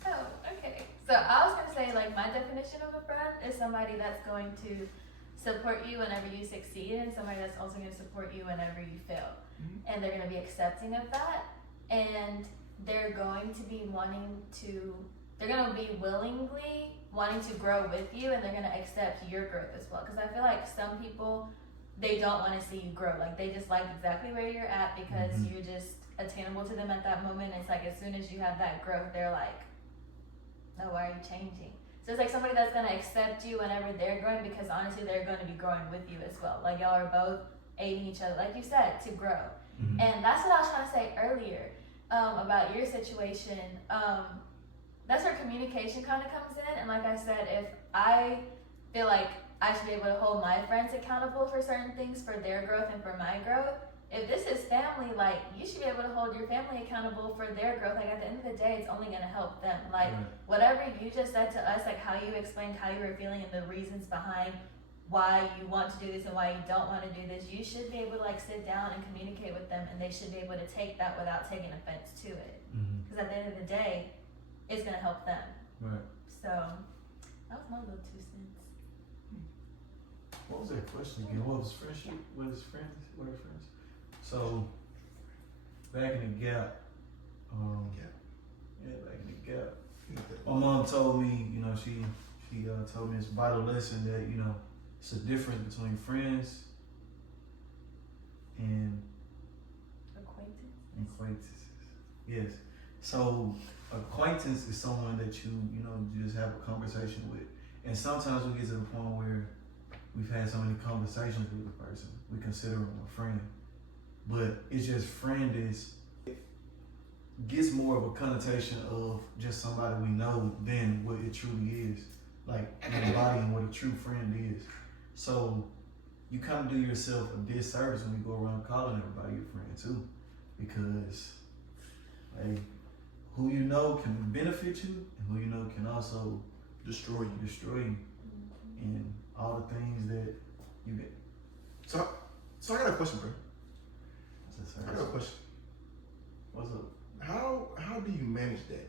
Oh, okay. So I was gonna say, like, my definition of a friend is somebody that's going to support you whenever you succeed, and somebody that's also going to support you whenever you fail. And they're going to be accepting of that, and they're going to be willingly wanting to grow with you, and they're going to accept your growth as well. Because I feel like some people, they don't want to see you grow. Like, they just like exactly where you're at because you're just attainable to them at that moment. It's like as soon as you have that growth, they're like, no, why are you changing? So it's like somebody that's going to accept you whenever they're growing, because honestly, they're going to be growing with you as well. Like, y'all are both aiding each other, like you said, to grow. And that's what I was trying to say earlier about your situation. That's where communication kind of comes in. And like I said, if I feel like I should be able to hold my friends accountable for certain things, for their growth and for my growth, if this is family, like, you should be able to hold your family accountable for their growth. Like, at the end of the day, it's only going to help them. Like, whatever you just said to us, like how you explained how you were feeling and the reasons behind why you want to do this and why you don't want to do this, you should be able to, like, sit down and communicate with them, and they should be able to take that without taking offense to it. Because at the end of the day, it's going to help them. Right. So, that was my little 2 cents. What was that question again? What was friendship? What is friends? What are friends? So, back in the gap, back in the gap, my mom told me, you know, she told me it's a vital lesson that, you know, it's a difference between friends and acquaintances. Yes. So, acquaintance is someone that you just have a conversation with. And sometimes we get to the point where we've had so many conversations with a person, we consider them a friend. But it's just gets more of a connotation of just somebody we know than what it truly is. Like, embodying what a true friend is. So you kind of do yourself a disservice when you go around calling everybody your friend too. Because, hey, who you know can benefit you, and who you know can also destroy you. And all the things that you get. So I got a question, bro. I got a question. What's up? How do you manage that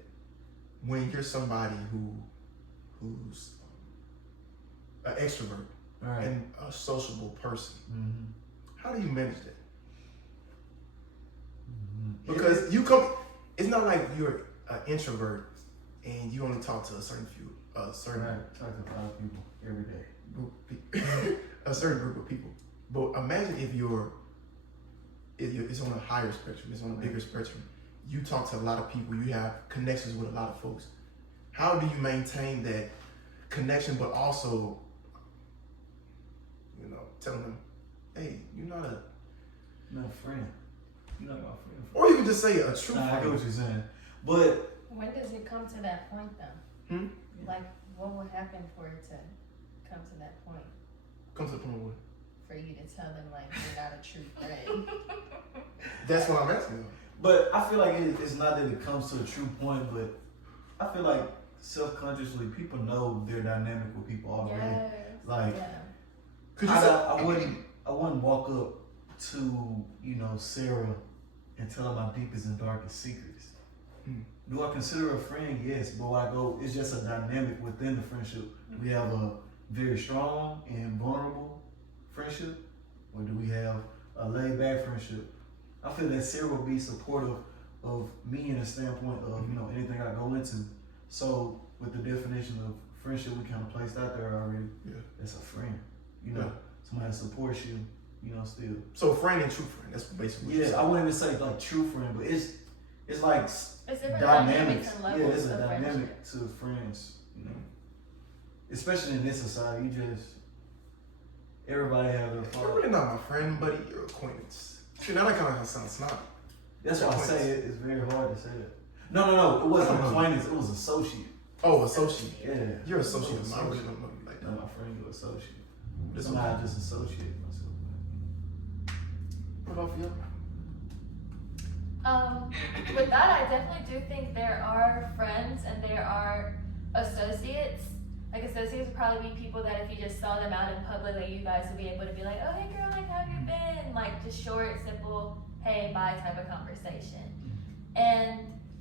when you're somebody who's an extrovert and a sociable person? How do you manage that? Because it's not like you're an introvert and you only talk to a certain talk to 5 people every day. A certain group of people. But imagine if it's on a higher spectrum, it's on a bigger spectrum. You talk to a lot of people, you have connections with a lot of folks. How do you maintain that connection, but also, telling them, hey, you're not a friend. You're not my friend. Or you can just say a true friend. I get what you're saying. But when does it come to that point, though? Like, what would happen for it to come to that point? Come to the point where? for you to tell them like you're not a true friend? That's what I'm asking. But I feel like it's not that it comes to a true point, but I feel like self-consciously people know they're dynamic with people already. Yes. Like, Yeah. I wouldn't walk up to, Sarah and tell her my deepest and darkest secrets. Do I consider her a friend? Yes, but when I go, it's just a dynamic within the friendship. We have a very strong and vulnerable friendship, or do we have a laid-back friendship? I feel that Sarah will be supportive of me in the standpoint of, anything I go into. So with the definition of friendship we kind of placed out there already, it's a friend. Somebody that supports you, still. So friend and true friend, that's basically what you're saying. I wouldn't even say like true friend, but it's like It's different dynamics. and levels It's a of dynamic friendship. to friends, Especially in this society, everybody have a You're really not my friend, buddy. You're an acquaintance. See, now that kind of sounds snobby. That's why I say it's very hard to say that. No, it wasn't acquaintance, it was associate. Oh, associate. Yeah. You're associate. I really don't know you like that. Not my friend, you're associate. That's Somehow I just associate myself. What about for you? With that, I definitely do think there are friends and there are associates. Like associates would probably be people that if you just saw them out in public, like you guys would be able to be like, oh hey girl, like how have you been? Like just short, simple, hey bye type of conversation. And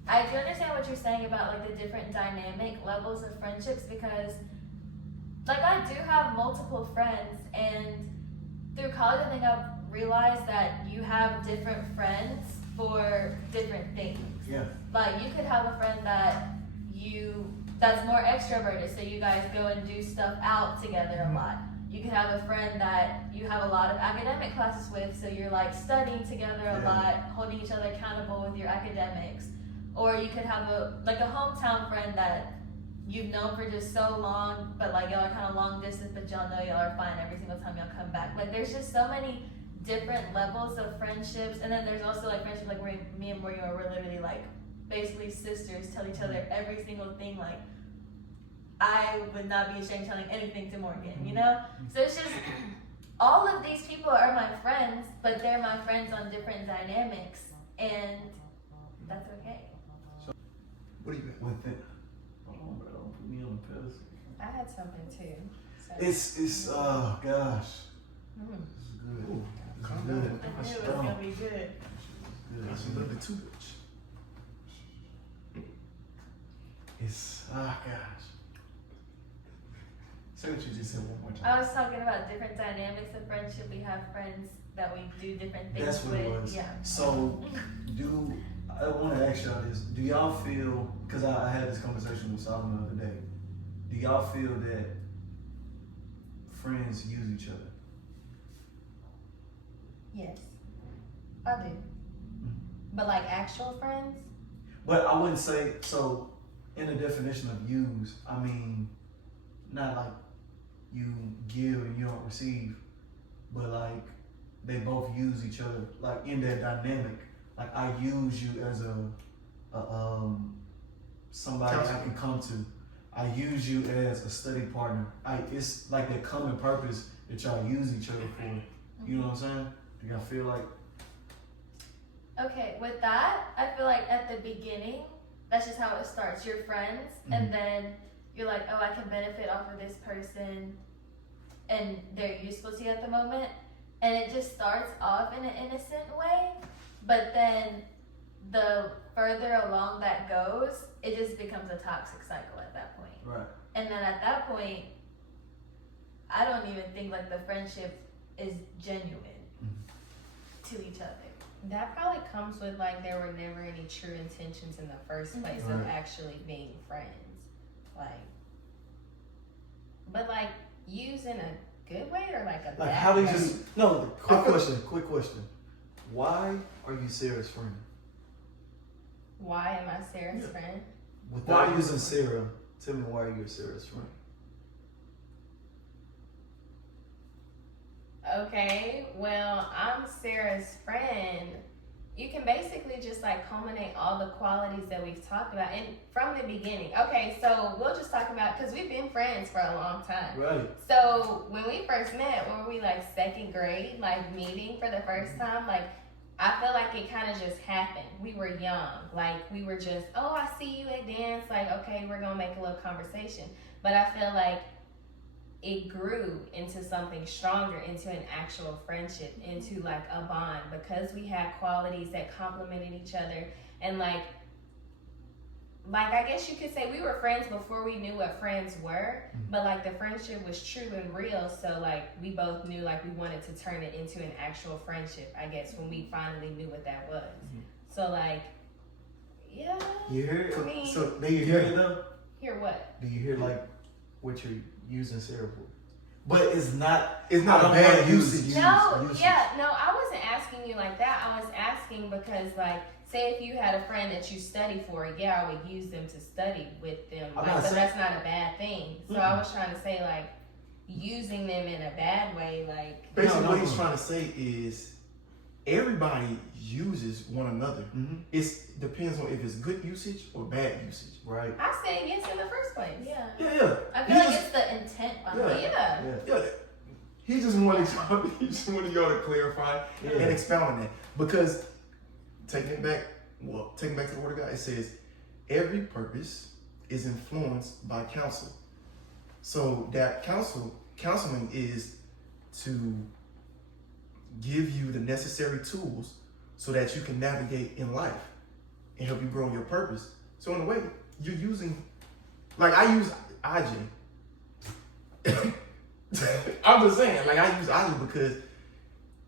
I do understand what you're saying about like the different dynamic levels of friendships because like I do have multiple friends and through college I think I've realized that you have different friends for different things. Yeah. Like you could have a friend that's more extroverted, so you guys go and do stuff out together a lot. You could have a friend that you have a lot of academic classes with, so you're like studying together a lot, holding each other accountable with your academics. Or you could have a hometown friend that you've known for just so long, but like y'all are kind of long distance, but y'all know y'all are fine every single time y'all come back. Like there's just so many different levels of friendships, and then there's also like friendships like where me and Morgan are literally like basically sisters, tell each other every single thing. Like I would not be ashamed telling anything to Morgan, So it's just all of these people are my friends, but they're my friends on different dynamics, and that's okay. What do you got? With it. Hold on, bro. Don't put me on the pedestal. I had something too. So. It's oh gosh. Mm. It's good. Ooh, It's calm good. down. I knew it was gonna be good. That's a little bit too much. It's gosh. Say what you just said one more time. I was talking about different dynamics of friendship. We have friends that we do different things That's what with. it was. Yeah. So I want to ask y'all this? Do y'all feel? Because I had this conversation with Solomon the other day. Do y'all feel that friends use each other? Yes, I do. But like actual friends? But I wouldn't say so. In the definition of use, I mean not like you give and you don't receive, but like they both use each other, like in that dynamic. Like I use you as a somebody I can come to. I use you as a study partner. It's like that common purpose that y'all use each other for. You know what I'm saying? Do y'all feel like? Okay, with that, I feel like at the beginning, that's just how it starts. You're friends, and then you're like, oh, I can benefit off of this person, and they're useful to you at the moment. And it just starts off in an innocent way, but then the further along that goes, it just becomes a toxic cycle at that point. Right. And then at that point, I don't even think like the friendship is genuine to each other. That probably comes with like there were never any true intentions in the first place of actually being friends. Like, but like use in a good way or like a Like bad how do you way? just no? Quick question. Why are you Sarah's friend? Why am I Sarah's friend? Without using Sarah, tell me why you're Sarah's friend. Okay, well, I'm Sarah's friend. You can basically could just like culminate all the qualities that we've talked about and from the beginning. Okay, so we'll just talk about, because we've been friends for a long time. Right. So when we first met, were we like second grade, like meeting for the first time? Like, I feel like it kind of just happened. We were young. Like, we were just, oh, I see you at dance. Like, okay, we're going to make a little conversation. But I feel like it grew into something stronger, into an actual friendship, into like a bond, because we had qualities that complemented each other. And like I guess you could say we were friends before we knew what friends were, but like the friendship was true and real. So like we both knew like we wanted to turn it into an actual friendship, I guess, when we finally knew what that was. So like, yeah. You hear it? I mean, So do you hear it though? hear what? Do you hear like what you're using Sarah for? But it's not a bad usage. No, yeah, no, I wasn't asking you like that. I was asking because, like, say if you had a friend that you study for, yeah, I would use them to study with them. Like, but that's not a bad thing. So I was trying to say, like, using them in a bad way, like. Basically, what he's trying to say is everybody uses one another. It depends on if it's good usage or bad usage. Right. I said yes in the first place. Yeah. Yeah. I feel like it's the intent behind it. Yeah. He just wanted y'all to clarify and expound on that. Because taking it back to the word of God, it says every purpose is influenced by counsel. So that counseling is to give you the necessary tools so that you can navigate in life and help you grow in your purpose. So in a way, you're using, like I use IJ. I'm just saying, like I use IJ because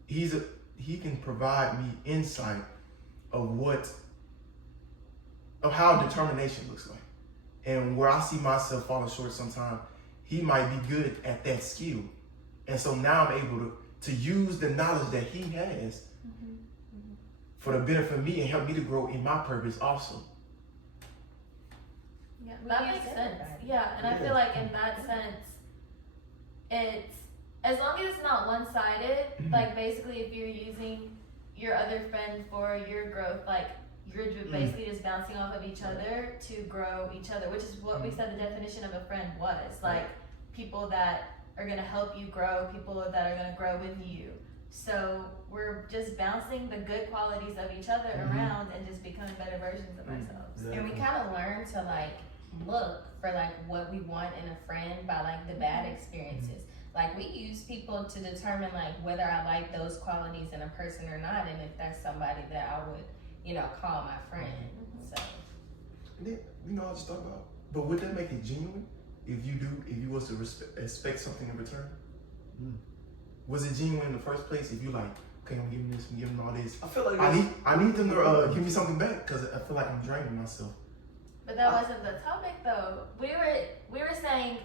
he can provide me insight of how determination looks like. And where I see myself falling short sometimes, he might be good at that skill. And so now I'm able to use the knowledge that he has for the benefit of me and help me to grow in my purpose also. Yeah, that makes sense. Yeah, and I feel like in that sense, it's, as long as it's not one-sided, like basically if you're using your other friend for your growth, like you're basically just bouncing off of each other to grow each other, which is what we said the definition of a friend was. Like people that are going to help you grow, people that are going to grow with you. So we're just bouncing the good qualities of each other around and just becoming better versions of ourselves. Exactly. And we kind of learn to like look for like what we want in a friend by like the bad experiences. Like we use people to determine like whether I like those qualities in a person or not, and if that's somebody that I would, call my friend. So. And then, I just thought about, but would that make it genuine if you was to expect something in return? Was it genuine in the first place? If you like, okay, I'm giving this, I'm giving all this. I feel like I need them to give me something back because I feel like I'm draining myself. But that wasn't the topic though. We were saying,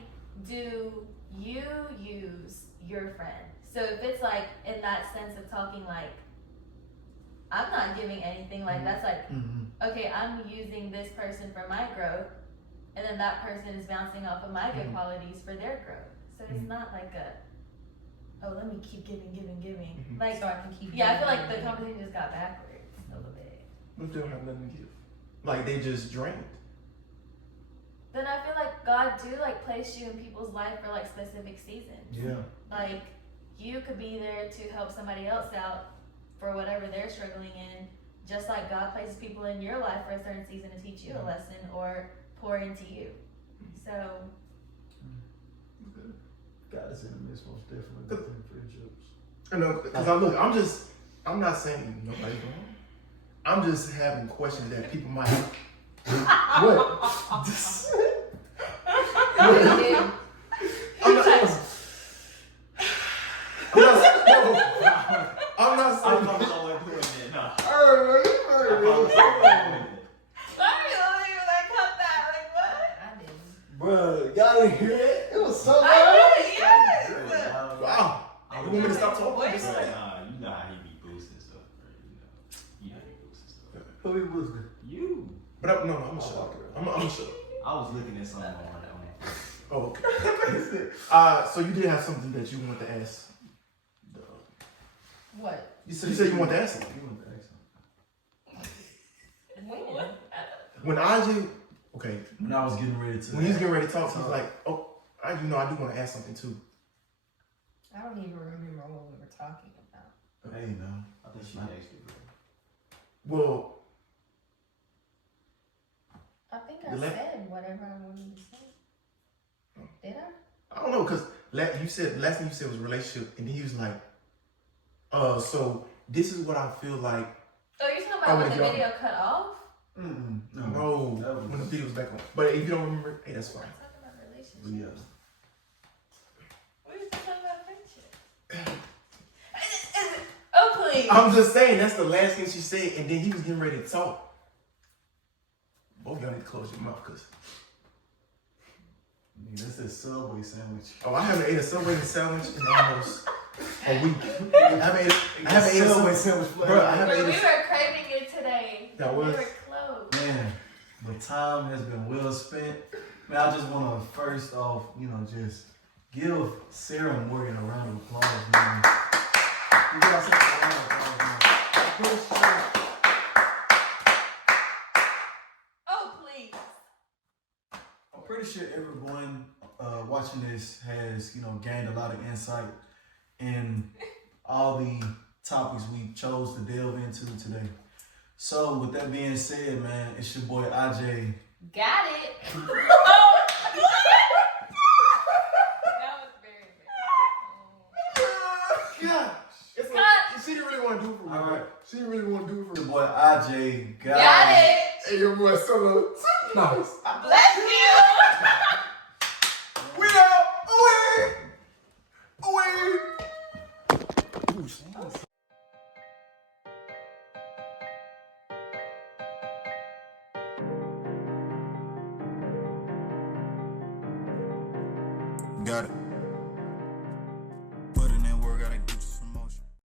do you use your friend? So if it's like in that sense of talking like, I'm not giving anything, like that's like, okay, I'm using this person for my growth, and then that person is bouncing off of my good qualities for their growth. So it's not like let me keep giving. Like, so I can keep I feel like the conversation just got backwards a little bit. What if they don't have nothing to give? Like they just drained. Then I feel like God do like place you in people's life for like specific seasons. Yeah. Like you could be there to help somebody else out for whatever they're struggling in, just like God places people in your life for a certain season to teach you a lesson or pour into you. So God is in the midst, most definitely within friendships. I know, because I'm not saying nobody's wrong. I'm just having questions that people might have. What? I'm not saying. Bruh, y'all didn't hear it? It was so loud. Wow. You want me to stop talking? Nah, you know how he be boosting stuff, right? You know how he boosting stuff. Who he boosting? You. But I'm gonna shut up. I'm gonna shut up. I was looking at something on that one. Oh, okay. So you did have something that you wanted to ask. What? You said you wanted to ask something. You wanted to ask something. when AJ, okay, When I was getting ready to. when he was getting ready to talk, he was like, oh, I do want to ask something too. I don't even remember what we were talking about. Hey, no. I think she asked you, bro. Well, I think I The la- said whatever I wanted to say. Did I? I don't know, because last thing you said was relationship, and then he was like, so this is what I feel like. Oh, you're talking I about when wanna the get off- video cut off? Mm-mm. No. No, That was- when the video was back on. But if you don't remember, hey, that's We're fine. not talking about relationships. But yeah. We're just talking about friendship. Oh, please. I'm just saying, that's the last thing she said, and then he was getting ready to talk. Both y'all need to close your mouth, because That's a Subway sandwich. I haven't ate a Subway sandwich in almost a week. I haven't ate a Subway sandwich, bro. I haven't We ate were craving it today. That We was- were close. Man, the time has been well spent. Man, I just want to first off, just give Sarah and Morgan a round of applause, man. You guys have a round of applause, man. Oh, please. I'm pretty sure everyone watching this has, gained a lot of insight in all the topics we chose to delve into today. So with that being said, man, it's your boy AJ. Got it. That was very, very. God, she didn't really want to do it for me. All right. She didn't really want to do it for Your me. boy AJ got it. Hey, your boy Solo. Nice. Bless you. We out. Away. Away. Got it.